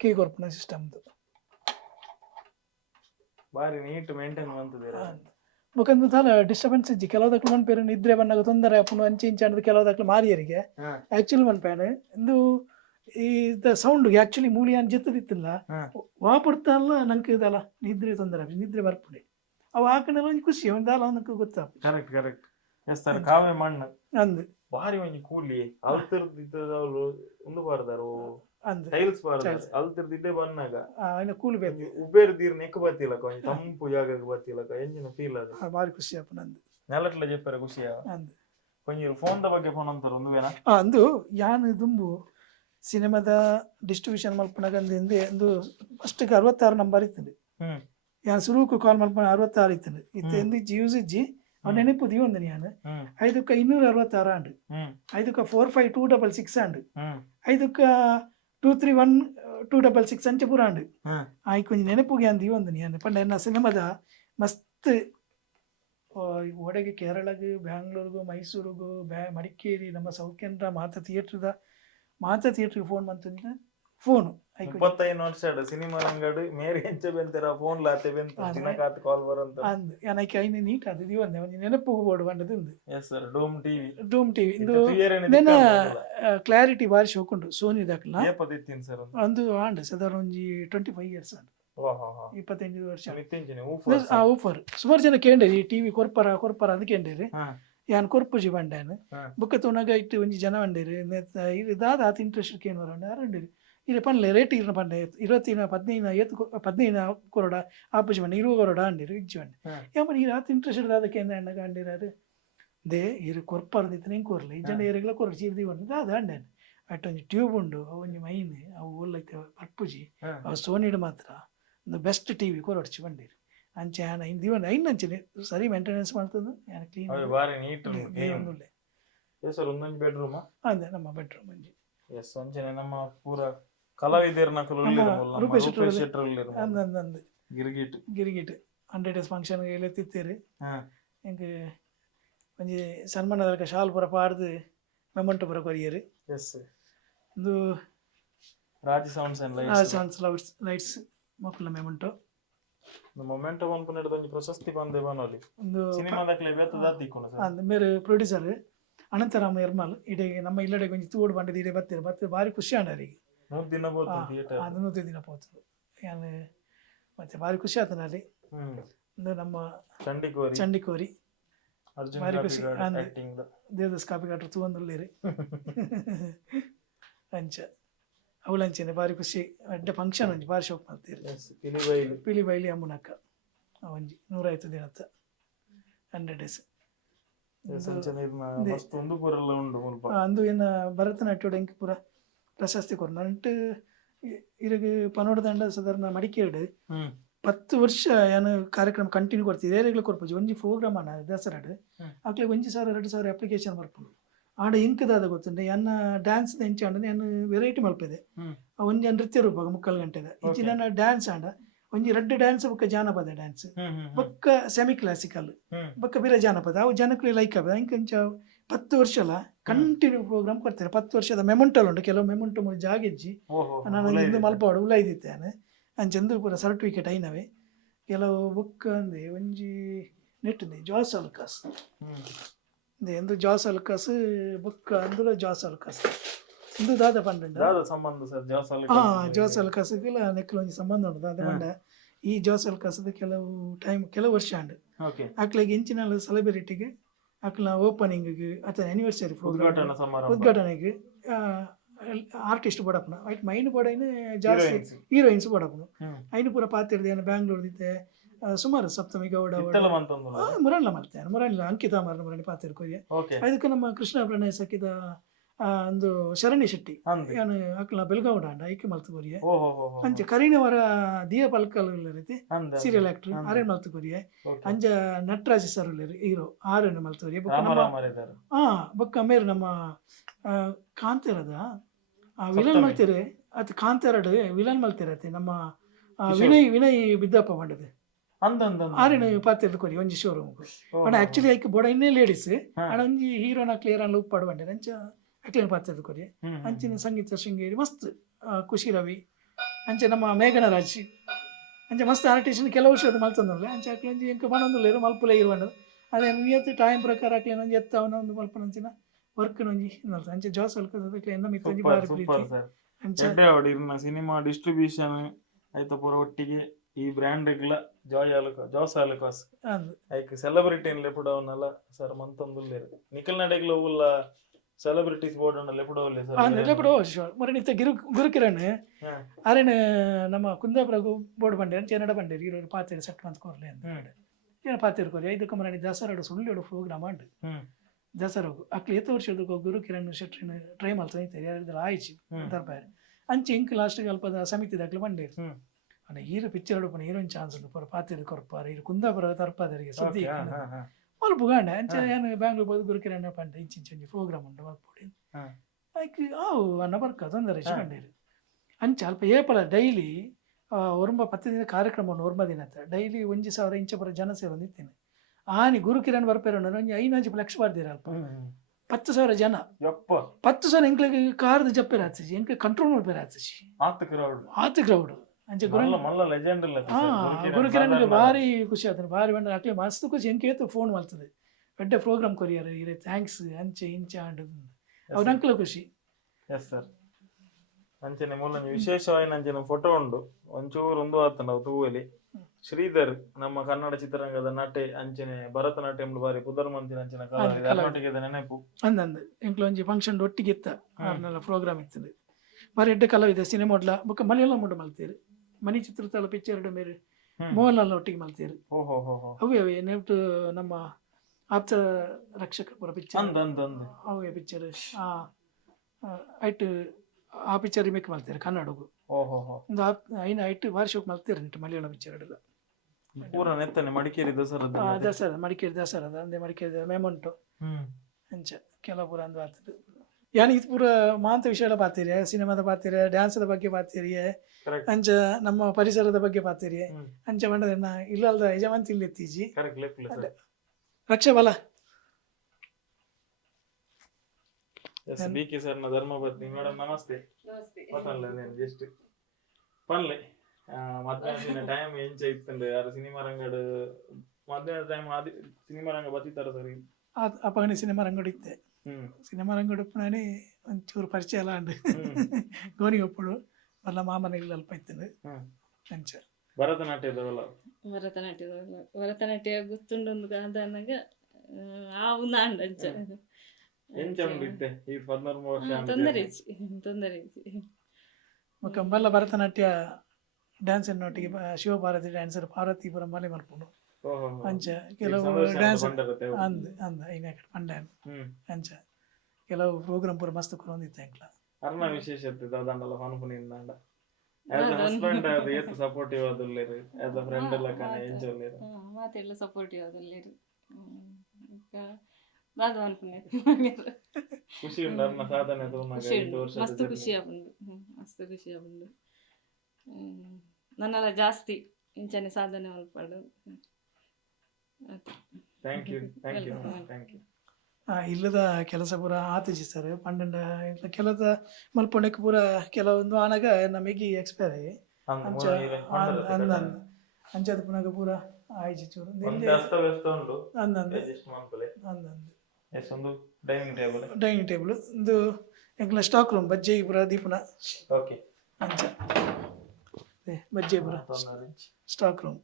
ಕೀ ಕೊರ್ಪನ ಸಿಸ್ಟಮ್ದು ಬಾರಿ ನೀಟ್ ಮೇಂಟೈನ್ ಮಾಡ್ತಿದ್ದೀರಾ ಮುಖಂದು ತಾಲ ಡಿಸ್ಟರ್ಬೆನ್ಸ್ ಇಜ್ಜಿ ಕೆಲವದಕ್ಲು ಮನ್ಪೇರು ನಿದ್ರೆ ಬನ್ನಾಗ ತೊಂದರೆ ಅಪ್ಪನು ಅಂಚಿ ಇಂಚ ಅಂದ್ ಕೆಲವದಕ್ಲು ಮಾರಿಯರಿಗೆ ಆಕ್ಚುಲಿ ಮನ್ಪೇನು ಇಂದು ಈ ಸೌಂಡ್ ಆಕ್ಚುಲಿ ಮೂಲಿ ಅನ್ ಜತ್ತದಿತ್ತಿಲ್ಲ ವಾಪಡ್ತಲ್ಲ ನಂಗೆ ಇದಲ್ಲ ನಿದ್ರೆ ತೊಂದರೆ ನಿದ್ರೆ ಬರ್ಪುಡಿ ಅವು ಹಾಕೊಂಡೆಲ್ಲ ಒಂಜಿ ಖುಷಿ ಒಂದಲ್ಲ ಅವನಕ್ಕೆ ಗೊತ್ತಾಗ ಕರೆಕ್ಟ್ ಎಸ್ ಸರ್ ಕಾವೇ ಮಣ್ಣು ಅಂದ್ ಬಾರಿ ಒಂಜಿ ಕೂಲಿ ಅಲ್ತಿರ್ದಿದ್ದವರು ಒಂದು ಬಾರ್ದಾರು ಟೈಲ್ಸ್ ಬಾರ್ದಾರು ಅಲ್ತಿರ್ದಿದ್ದೆ ಬಂದಾಗ ಕೂಲಿ ಬೇಕು ಉಬೇರ್ ದೀರ್ ನೆಕ್ ಬತ್ತಿಲ್ಲ ಕೊಂಚ ತಂಪು ಜಾಗಕ್ಕೆ ಬತ್ತಿಲ್ಲ ಎಂಜಿನ ಫೀಲ್ ಅದು ಬಾರಿ ಖುಷಿ ಅಪ್ಪ ನಂದು ನೆಲಟ್ಲ ಜೆಪ್ಪರೆ ಖುಷಿ ಅಂದ್ ಕೊಂಚ ಫೋನ್ ಬಗ್ಗೆ ಫೋನ್ ಅಂತಾರೆ ಒಂದು ವೇನ ಅಂದು ಯಾನ್ ದುಂಬು ಸಿನಿಮಾದ ಡಿಸ್ಟ್ರಿಬ್ಯೂಷನ್ ಮಲ್ಪನಗಂದಿಂದ ಒಂದು ಫಸ್ಟ್ಗೆ 66 ನಂಬರ್ ಇತ್ತದೆ ಯಾನ್ ಸುರುಕು ಕಾಲ್ ಮಲ್ಪನ 66 ಇತ್ತದೆ ಇತ್ತ ಎಂದು ಯೂಸ್ ಇಜ್ಜಿ ಅವ್ನ ನೆನಪುದಿ ಒಂದು ನಾನು 5ಕ್ಕೆ 266 ಅಂಡು 5ಕ್ಕೆ 45266 ಅಂಡು 5ಕ್ಕೆ 231266 ಅಂಚೆ ಪೂರ ಅಂಡು ಆಯ್ತು ಕೊಂಚ ನೆನಪುಗೆ ಅಂದಿ ಒಂದು ನಾನು ಪಂಡ ಎನ್ನ ಸಿನಿಮಾದ ಮಸ್ತ್ ಒಡೆಗೆ ಕೇರಳಗೂ ಬ್ಯಾಂಗ್ಳೂರಿಗೂ ಮೈಸೂರಿಗೂ ಮಡಿಕೇರಿ ನಮ್ಮ ಸೌತ್ ಕೆನರಾ ಮಾತಾ ಥಿಯೇಟ್ರಿಗೆ ಫೋನ್ ಬಂತಂದ್ರೆ ಫೋನು 35 ವರ್ಷ ಸಿನಿಮಾ ಅಂಗಡಿ ಮೇರಿ ಹೆಂಚೆ ಬೆಂತರ ಫೋನ್ ಲಾತೆ ಬೆಂತ ಚಿನ್ನಕಾತ್ ಕಾಲ್ ಬರಂತ ಅಂದ್ ಯಾನಕ್ಕೆ ಐನೆ ನೀಟ್ ಅದು ದಿವಂದೆ ಒಂಜಿ ನೆನಪು ಬೋರ್ಡ್ ಬಂಡದಿಂದ ಎಸ್ ಸರ್ ಡೂಮ್ ಟಿವಿ ಇಂದು ನೆನ ಕ್ಲಾರಿಟಿ ಬಾರಿ ಶೋಕುಂಡು ಸೋನಿ ದಾಖಲ ಏಪದಿತ್ತಿನ್ ಸರ್ ಅಂದು ಆಂಡ್ ಸಾಧಾರಣ ಒಂಜಿ 25 ಇಯರ್ಸ್ ಅಂಡ್ 25 ವರ್ಷ ಊಫರ್ ಸುಮಾರು ಜನ ಕೇಂಡೇರಿ ಈ ಟಿವಿ ಕೊರ್ಪರ ಅದು ಕೇಂಡೇರಿ ಯಾನ್ ಕೊರ್ಪುಜಿ ಬಂಡೇನು ಬುಕ್ಕ ತುಣಗ ಇಟ್ಟು ಒಂಜಿ ಜನ ಬಂಡೇರಿ ಇದಾದ ಆತ ಇಂಟ್ರೆಸ್ಟ್ ಕೇನು ಬರಂಡ ಯಾರಂಡೇರಿ ಇಲ್ಲಿ ಪಂಡ್ಲೆ ರೇಟ್ ಇರ್ನ ಪಂಡೆ 15 ಕೊರಡ ಆಪುಜಿ ಬಂಡೆ 20 ಕೊರಡ ಅಂಡಿರು ಇಜ್ಜಿ ಬಂಡೆ ಯಾಮನ್ ಈ ರಾತ್ ಇಂಟ್ರೆಸ್ಟ್ ಅದಕ್ಕೆ ಎಂಡ ಅಂಡಿರಾರು ದೇ ಇರು ಕೊರ್ಪರ್ದಿತ್ತು ಹೆಂಗೆ ಕೊರ್ಲಿ ಇಜ್ಜಂಡ ಏರಿಗೆಲ್ಲ ಕೊರಡು ಚೀರ್ದಿ ಬಂದು ಅದು ಅಂಡೇನು ಅಟ್ ಒಂಜಿ ಟ್ಯೂಬ್ ಉಂಡು ಒಂಜಿ ಮೈನ್ ಅವು ಒಲ್ಲೈತೆ ಅಪ್ಪುಜಿ ಅವು ಸೋನಿಡ್ ಮಾತ್ರ ಒಂದು ಬೆಸ್ಟ್ ಟಿವಿ ಕೊರಡ್ಚಿ ಬಂಡಿರು ಅಂಚೆ ಯಾನ ಇಂದು ದಿವನ ಐನಂಚೆ ಸರಿ ಮೇಂಟೆನೆನ್ಸ್ ಮಾಡ್ತಂದು ಯಾನ ಕ್ಲೀನ್ ಬಾರಿ ನೀಟ್ ಒಂದುಲ್ಲೆ ಸರ್ ಒಂದೊಂದು ಬೆಡ್ರೂಮ್ ಅದೇ ನಮ್ಮ ಬೆಡ್ರೂಮ್ ಒಂಜಿ ಎಸ್ ಅಂಚನೆ ನಮ್ಮ ಪೂರ ಕಲಾವಿದರ ರೂಪೇಶ್ ಶೆಟ್ಟರ್ ಗಿರಿಗಿಟ್ 100 ಡೇಸ್ ಫಂಕ್ಷನ್ ಎತ್ತಿತ್ತೇರಿ ಎಂಕ್ ಒಂಜಿ ಸನ್ಮಾನದ ಶಾಲ್ ಪೂರ ಪಾಡ್ದು ಮೆಮೊಂಟೋ ಪೂರ ಕೊರಿಯರಿ ಒಂದು ರಾಜಿ ಸೌಂಡ್ಸ್ ಲೈಟ್ಸ್ ಮಕ್ಕಳ ಮೆಮೊಂಟೋ ಮೊಮೆಂಟೋ ಅನ್ಕೊಂಡೆ ಒಂಜಿ ಪ್ರಶಸ್ತಿ ಬಂದೆ ಬನೋಲಿ ಒಂದು ಸಿನಿಮಾದಕ್ಲೆ ಬೇತದಾದಿಕ್ಕೋಣ ಸರ್ ಮೇರೆ ಪ್ರೊಡ್ಯೂಸರ್ ಅನಂತರಾಮ ಎರ್ಮಾಲ್ ಇಡೆ ನಮ್ಮ ಇಲ್ಲಡೆ ಒಂಜಿ ತೂಡು ಬಂಡದ ಇಡೆ ಬತ್ತೆ ಬಾರಿ ಖುಷಿ ಆಂಡರಿಗೆ 3 ದಿನ ಅದು 3 ದಿನ ಪೋತು ಯಾನ್ ಮತ್ತೆ ಬಾರಿ ಖುಷಿ ಆತನ ಅಲ್ಲಿ ಒಂದು ನಮ್ಮ ಚಂಡಿಕೋರಿ ಬಾರಿ ಖುಷಿ ದೇವದಾಸ್ ಕಾಪಿಗಾಟ್ರು ತೂವೊಂದುಲ್ಲೇರಿ ಅಂಚ ಅವಳಂಚನೆ ಬಾರಿ ಖುಷಿ ಅಡ್ಡ ಫಂಕ್ಷನ್ ಒಂಜಿ ಬಾರಿ ಶೋಕ್ ಮಾಡ್ತೀರಿ ಪಿಲಿಬೈಲಿ ಅಮ್ಮನಕ್ಕ ಒಂಜಿ 105 ದಿನತ್ತ 100 ಡೇಸ್ ಅಂದು ಏನ ಭರತನಾಟ್ಯೋಡು ಎಂಕ್ ಪೂರ ಪ್ರಶಸ್ತಿ ಕೊರ ನಂಟು ಇರಗ್ ಪನೋಡ ದಂಡ ಸಾಧಾರಣ ಮಡಿಕೇರಿ 10 ವರ್ಷ ಏನು ಕಾರ್ಯಕ್ರಮ ಕಂಟಿನ್ಯೂ ಕೊಡ್ತಿದ್ದೆ ಏರೆಗ್ಲ ಕೊರ್ಪುಜಿ ಒಂಜಿ ಪ್ರೋಗ್ರಾಮ್ ಅನ್ನ ದಸರಾಡ್ ಅಕ್ಲೆ 1,000 2,000 ಅಪ್ಲಿಕೇಶನ್ ಬರ್ಪುಂಡು ಆಡ ಎಂಕದಾದ ಗೊತ್ತುಂಡೆ ಎನ್ನ ಡ್ಯಾನ್ಸ್ ಎಂಚ ಆಂಡ ಎನ್ನ ವೆರೈಟಿ ಮಲ್ಪೆದೆ ಒಂಜಿ ನೃತ್ಯ ರೂಪ 3 ಗಂಟೆದ ಇಚ್ಚಿನ ಡ್ಯಾನ್ಸ್ ಆಂಡ ಒಂಜಿ ರೆಡ್ ಡ್ಯಾನ್ಸ್ ಬೊಕ್ಕ ಜಾನಪದ ಡ್ಯಾನ್ಸ್ ಬೊಕ್ಕ ಸೆಮಿ ಕ್ಲಾಸಿಕಲ್ ಬೊಕ್ಕ ಬೇರೆ ಜಾನಪದ ಅವು ಜನಕ್ಲೆ ಲೈಕ್ ಆಗ ಇಂಕೊಂಚ 10 ವರ್ಷಲ ಕಂಟಿನ್ಯೂ ಪ್ರೋಗ್ರಾಮ್ ಕೊಡ್ತಾರೆ 10 ವರ್ಷದ ಮೆಮೊಂಟಲ್ ಉಂಟು ಕೆಲವು ಮೆಮೊಂಟು ಜಾಗೆಜ್ಜಿ ನಾನು ಇಂದು ಮಲ್ಪವಾಡು ಉಲಾಯ್ದಿತ್ತೇನೆ ಅಂಚೆಂದು ಪೂರ ಸರ್ಟಿಫಿಕೇಟ್ ಐನವೆ ಕೆಲವು ಬುಕ್ ಅಂದೆ ಒಂಜಿ ನೆಟ್ಟಿದೆ ಜಾಸ್ ಅಲ್ಕಾಸ್ ಎಂದು ಜಾಸ್ ಅಲ್ಕಾಸ್ ಬುಕ್ ಅಂದುಲ ಜಾಸ್ ಅಲ್ಕಾಸ್ ಇಂದು ದಾದ ಪಂಡ ಸಂಬಂಧ ಸರ್ ಜಾಸ್ ಅಲ್ಕಾಸ್ಗೆಲ್ಲ ನೆಕ್ಲ ಒಂಜಿ ಸಂಬಂಧ ಉಂಟು ದಾದ ಪಂಡ ಈ ಜಾಸ್ ಅಲ್ಕಾಸ್ದ ಕೆಲವು ವರ್ಷ ಅಂಡ್ ಅಕ್ಲೆಗೆ ಇಂಚಿನ ಸೆಲೆಬ್ರಿಟಿಗೆ ಅಕ್ಲ ಓಪನಿಂಗ್ ಅಥವಾ ಆನಿವರ್ಸರಿ ಪ್ರೋಗ್ರಾಮ್ ಉದ್ಘಾಟನೆಗೆ ಆರ್ಟಿಸ್ಟ್ ಬಡಪನ ಐಟ್ ಮೈನ್ ಬಡೈನ ಜಾಸ್ತಿ ಹೀರೋಯಿನ್ಸ್ ಬಡಪನು ಐನು ಪೂರ ಪಾತಿರ್ದೆ ಬ್ಯಾಂಗ್ಳೂರ್ ದಿತ್ತೆ ಸುಮಾರು ಸಪ್ತಮಿ ಗೌಡ ಮುರಣ್ಣ ಮಾಡ್ತೇನೆ ಮುರಣ್ಣ ಅಂಕಿತ ಮಾರನ ಮುರಣಿ ಪಾತಿರ್ ಕೊಯ್ಯ ಅದಕ್ಕೆ ನಮ್ಮ ಕೃಷ್ಣ ಪ್ರಣಯ ಸಕ್ಕಿದ ಒಂದು ಶರಣಿ ಶೆಟ್ಟಿ ಏನು ಅಕ್ಲ ಬೆಳಗಾವಡ ಅಂಡ ಐಕೆ ಮಲ್ತು ಕೊರಿಯೆ ಅಂಚೆ ಕರೀನವರ ದಿಯ ಪಲ್ಕಲ್ ರೀತಿ ಸೀರಿಯಲ್ ಆಕ್ಟರ್ ಆರೇನ್ ಮಲ್ತು ಕೊರಿಯೆ ಅಂಜ ನಟರಾಜ್ ಸರ್ ಹೀರೋ ಆರೇನ್ ಮಲ್ತು ಕೊರಿಯೆ ಬೊಕ್ಕ ಮೇರು ನಮ್ಮ ಕಾಂತೇರದ ವಿಲನ್ ಮಲ್ತಿರೆ ಅದು ಕಾಂತಾರಡ್ ವಿಲನ್ ಮಲ್ತಿರತ್ತೆ ನಮ್ಮ ವಿನಯ್ ಬಿದ್ದಪ್ಪ ಮಂಡದೆ ಆರೇನು ಪಾತಿರ್ದು ಕೊರಿ ಒಂಜಿ ಶೋರೂಮ್ ಅಣ್ಣ ಆಕ್ಚುಲಿ ಐಕ್ ಬೋಡ ಇನ್ನೇ ಲೇಡೀಸ್ ಅಣ್ಣ ಒಂಜಿ ಹೀರೋನ ಕ್ಲಿಯರ್ ಅನ್ನ ಉಪ್ಪಾಡು ಬಂಡೆ ಅಂಚ ಅಕ್ಲೇನು ಪಾತಿರ್ದು ಕೊರಿ ಅಂಚಿನ ಸಂಗೀತ ಶೃಂಗೇರಿ ಮಸ್ತ್ ಖುಷಿ ರವಿ ಅಂಚೆ ನಮ್ಮ ಮೇಘನ ರಾಜ್ ಅಂಚೆ ಮಸ್ತ್ ಆರ್ಟಿಸ್ಟ್ ಕೆಲವು ವರ್ಷದ ಮಲ್ತಂದ್ರೆ ಅಂಚೆ ಅಕ್ಲಂಜಿ ಎಂಕ ಬಣ್ಣೊಂದು ಮಲ್ಪುಲೆ ಇರುವಂಡು ಅದೇ ನಿಯತ್ತು ಟೈಮ್ ಪ್ರಕಾರ ಅಕ್ಲೇನು ಒಂಜಿ ಎತ್ತವನ ಒಂದು ಮಲ್ಪನಂಚಿನ ವರ್ಕ್ ನೊಂಜಿ ಅಂಚೆ ಜಾಸ್ ಅಲ್ಕದಕ್ಕೆ ಎನ್ನ ಮಿತ್ತೊಂಜಿ ಬಾರಿ ಪ್ರೀತಿ ಅಂಚೆ ಸಿನಿಮಾ ಡಿಸ್ಟ್ರಿಬ್ಯೂಷನ್ ಐತ ಪೂರ ಒಟ್ಟಿಗೆ ಈ ಬ್ರ್ಯಾಂಡ್ಗಳ ಜಾಸ್ Alukkas hike celebrity ಲೆಪುಡವನಲ್ಲ sir ಮಂತೊಂದುಲ್ಲೇರು Nikhil ನಡೆಗ್ಲ ಉಲ್ಲ ಸೆಲೆಬ್ರಿಟೀಸ್ ಬೋರ್ಡ್ ಅನ್ನ ಲೆಪುಡವಲ್ಲೆ ಸರ್ ಲೆಪುಡವ ಮರಣಿತ ಗುರುಕಿರಣ್ ಆರೇನು ನಮ್ಮ ಕುಂದಾಪುರ ಬೋರ್ಡ್ ಬಂಡೆ ಅಂತ ಏನಡ ಬಂಡೆ ಇರೋ ಪಾತಿರು ಸೆಟ್ ಮಂತ್ ಕೊರ್ಲೆ ಅಂತ ಏನು ಪಾತಿರು ಕೊರಿ ಐದಕ್ಕೆ ಮರಣಿ ದಸರಾಡು ಸುಳ್ಳು ಪ್ರೋಗ್ರಾಮ್ ಅಂಡ್ ದಸರಾಗು ಅಕ್ಲು ಎತ್ತು ವರ್ಷದ ಗುರು ಕಿರಣ್ ಶೆಟ್ರಿನ ಟ್ರೈ ಮಾಡ್ತಾ ಎರಡು ಆಯ್ಚಿ ದರ್ಬಾರ್ ಅಂಚೆ ಇಂಕ್ ಲಾಸ್ಟ್ ಅಲ್ಪದ ಸಮಿತಿ ದಾಖಲೆ ಬಂಡೆ ಅಣ್ಣ ಹೀರೋ ಪಿಕ್ಚರ್ ಅಡುಪನ ಹೀರೋಯಿನ್ ಚಾನ್ಸ್ ಉಂಟು ಪರ ಪಾತಿರು ಕೊರ್ಪಾರ ಇದು ಕುಂದಾಪುರ ತರ್ಪಾದರಿಗೆ ಸುದ್ದಿ ಮಲ್ಪ ಗಾಂಡ ಅಂಚೆ ಏನು ಬ್ಯಾಂಗ್ಳೂರ್ ಬೋದು ಗುರು ಕಿರಣ್ ಪಂಡ ಇಂಚಿಂಚಿ ಪ್ರೋಗ್ರಾಮ್ ಉಂಟು ಮಲ್ಪೊಡಿ ಐಕ್ ಆವು ಅನ್ನ ಬರ್ಕ ತೊಂದರೆ ಕಂಡೀರಿ ಅಂಚೆ ಅಲ್ಪ ಏಪಲ ಡೈಲಿ ಒರಂಬ 10 ದಿನ ಕಾರ್ಯಕ್ರಮ ಉಂಟು ಒರ್ಮ ದಿನ ಡೈಲಿ 1,000 ಇಂಚ ಪರ ಜನ ಸೇರಿತ್ತೇನೆ ಆನಿ ಗುರು ಕಿರಣ್ ಬರ್ಪೇರ ಒಂಜಿ 5 ಲಕ್ಷ ಬರ್ದಿರ ಅಲ್ಪ 10,000 ಜನ 10,000 ಎಂಕ್ಲೆಗೆ ಕಾರ್ದ ಜಪ್ಪೇರ ಹಚ್ಚಿಸಿ ಎಂಕ್ ಕಂಟ್ರೋಲ್ ಮಾಡ್ಬೇರ ಹಚ್ಚಿಸಿ ಆತ ಕ್ರೌಡ್ ಅಂಚೆ ಗುರು ಕಿರಣ್ಗೆ ಭಾರಿ ಖುಷಿ ಆತನು ಭಾರಿ ಬಂಡ ಅಕ್ಲೆ ಮಸ್ತ್ ಖುಷಿ ಎಂಕೇತು ಫೋನ್ ಮಾಡ್ತದೆ ಬೆಡ್ಡೆ ಪ್ರೋಗ್ರಾಮ್ ಕೊರಿಯರ್ ಇರೇ ಥ್ಯಾಂಕ್ಸ್ ಅಂಚೆ ಇಂಚ ಅಂಡ್ ಅವ್ರ ಅಂಕ್ಲ ಖುಷಿ ಎಸ್ ಸರ್ ಅಂಚನೆ ಮೂಲ ವಿಶೇಷವಾಗಿ ಅಂಚನೆ ಫೋಟೋ ಉಂಡು ಒಂಚೂರು ಒಂದು ಆತ ನಾವು ತೂವಲಿ ಶ್ರೀಧರ್ ನಮ್ಮ ಕನ್ನಡ ಚಿತ್ರರಂಗದ ನಟೆ ಅಂಚನೆ ಭರತನಾಟ್ಯಂ ಬಾರಿ ಪುದರ್ ಮಂತಿನ ಅಂಚನೆ ಕಲಾವಿದ ನೆನಪು ಅಂದಂದು ಎಂಕ್ಲ ಒಂಜಿ ಫಂಕ್ಷನ್ ಒಟ್ಟಿಗೆ ಇತ್ತ ಆರ್ನೆಲ್ಲ ಪ್ರೋಗ್ರಾಮ್ ಇರ್ತದೆ ಬಾರಿ ಎಡ್ಡೆ ಕಲಾವಿದ ಸಿನಿಮಾ ಒಡ್ಲ ಬೊಕ್ಕ ಮಲಯಾಳಂ ಉಂಡು ಮಲ್ತೇರು ಮನಿ ಚಿತ್ರತಲ ಪಿಕ್ಚರ್ ಮೇರೆ ಮೋಹನ್ಲಾಲ್ ಒಟ್ಟಿಗೆ ಮಲ್ತೇರು ಅವೇ ನೆಟ್ಟು ನಮ್ಮ ಆಪ್ತ ರಕ್ಷಕ ಪುರ ಪಿಕ್ಚರ್ ಅವೇ ಪಿಕ್ಚರ್ ಐಟ್ ಆ ಪಿಕ್ಚರ್ ರಿಮೇಕ್ ಮಾಡ್ತಾರೆ ಕನ್ನಡಗೂ ಒಂದು ಐನ ಐಟ್ ಭಾರಿ ಶೋಕ್ ಮಾಡ್ತಾರೆ ನೆಟ್ಟು ಮಲಯಾಳಂ ಪಿಕ್ಚರ್ ಅಡೆಲ್ಲ ಪೂರ ನೆತ್ತನೆ ಮಡಿಕೇರಿ ದಸರಾ ಮಡಿಕೇರಿ ದಸರಾದ ಅಂದೆ ಮಡಿಕೇರಿ ಮೆಮೊಂಟು ಅಂಚ ಕೆಲವು ಪೂರ ಅಂದು ಆಗ್ತದೆ ಯಾನ್ ಇದು ಪೂರ ಮಾಂತ ವಿಷಯ ಪಾತೀರಿ ಸಿನಿಮಾದ ಪಾತೀರಿ ಡ್ಯಾನ್ಸ್ದ ಬಗ್ಗೆ ಪಾತೀರಿ ಅಂಚ ನಮ್ಮ ಪರಿಸರದ ಬಗ್ಗೆ ಪಾತೀರಿ ಅಂಚ ಮಂಡದನ್ನ ಇಲ್ಲಲ್ದ ಯಜಮಾಂತಿ ಇಲ್ಲಿ ಎತ್ತೀಜಿ ರಕ್ಷಾಬಲ ಬಿಕೆ ಸರ್ ನ ಧರ್ಮಪತ್ನಿ ಮೇಡಮ್ ನಮಸ್ತೆ ಜಸ್ಟ್ ಪನ್ಲೆ ಮಧ್ಯಾಹ್ನ ಟೈಮ್ ಎಂಚ ಇತ್ತಂಡೆ ಯಾರು ಸಿನಿಮಾ ರಂಗಡ್ ಮಧ್ಯಾಹ್ನ ಟೈಮ್ ಸಿನಿಮಾ ರಂಗ ಬತ್ತಿತ್ತಾರ ಸರಿ ಅಪಗಣಿ ಸಿನಿಮಾ ರಂಗಡ್ ಇತ್ತೆ ಸಿನಿಮಾ ರಂಗಡ್ ಉಪ್ಪನೇ ಒಂಚೂರು ಪರಿಚಯ ಎಲ್ಲ ಅಂಡ್ ಗೋನಿ ಒಪ್ಪಡು ಮಲ್ಲ ಮಾಮನ ಇಲ್ಲ ಅಲ್ಪ ಇತ್ತಂದು ಅಂಚ ಭರತನಾಟ್ಯ ಗೊತ್ತುಂಡೊಂದು ಗಾಂಧನಾಗ ಆಂಡ ಅಂಚ ತೊಂದರೆ ಮಲ್ಲ ಭರತನಾಟ್ಯ ಡ್ಯಾನ್ಸ್ ಎನ್ನೊಟ್ಟಿಗೆ ಶಿವಭಾರತಿ ಡ್ಯಾನ್ಸರ್ ಪಾರ್ವತಿಪುರ ಮಲೆ ಮಲ್ಪುಂಡು ಅಂಚ ಕೆಲವು ಡ್ಯಾನ್ಸ್ ಅಂದ ಐನ ಪಂಡ್ಯಾನ್ ಅಂಚ ಕೆಲವು ಪ್ರೋಗ್ರಾಮ್ ಪೂರ ಮಸ್ತ್ ಕೊರೊಂದಿತ್ತ ಎಂಕ್ಲ ಅರ್ನ ವಿಶೇಷತೆ ದಾದಂಡಲ ಫನ್ಪುನಿಂದ ಆಸ್ ಅ ಹಸ್ಬೆಂಡ್ ಅದು ಏತ್ ಸಪೋರ್ಟಿವ್ ಆದುಲ್ಲೇರು ಆಸ್ ಅ ಫ್ರೆಂಡ್ ಎಲ್ಲ ಕನೆ ಎಂಜಾಯ್ಲೇರು ಮಾತೆಲ್ಲ ಸಪೋರ್ಟಿವ್ ಅದಲ್ಲೇರು ಈಗ ದಾದ ಅನ್ಕೊಂಡೆ ಖುಷಿ ಉಂಟು ಅನ್ನ ಸಾಧನೆ ತೋನಾಗ ಖುಷಿ 5 ಉಂಟು ವರ್ಷದ ಮಸ್ತ್ ಖುಷಿ ಆಗುಂಡು ಮಸ್ತ್ ಖುಷಿ ಆಗುಂಡು ನನ್ನೆಲ್ಲ ಜಾಸ್ತಿ ಇಂಚನೆ ಸಾಧನೆ ಮಲ್ಪಡು ಥ್ಯಾಂಕ್ ಯು ಥ್ಯಾಂಕ್ ಯು ಇಲ್ಲದ ಕೆಲಸ ಪೂರ ಆತಜಿ ಸರ್ ಪಂಡ ಕೆಲಸ ಮಲ್ಪೊಂಡಕ್ಕೆ ಪೂರ ಕೆಲವೊಂದು ಆನಾಗ ನಮಗೆ ಎಕ್ಸ್ಪೈರ್ ಅಂಚ ಅಂದ ಅಂಚದ ಪುನಗ ಪೂರ ಆಯ್ಚಿ ಚೂರು ಅಸ್ತವ್ಯಸ್ತ ಉಂಟು ಅಂದಂದು ಅಡ್ಜಸ್ಟ್ ಮಾಡ್ಕೊಳ್ಳಿ ಅಂದಂದು ಎಸ್ ಒಂದು ಡೈನಿಂಗ್ ಟೇಬಲ್ ಒಂದು ಎಂಕ್ಲ ಸ್ಟಾಕ್ ರೂಮ್ ಬಜ್ಜೆ ಪೂರ ದೀಪನ ಓಕೆ ಅಂಚ ಬಜ್ಜೆ ಪೂರ stock room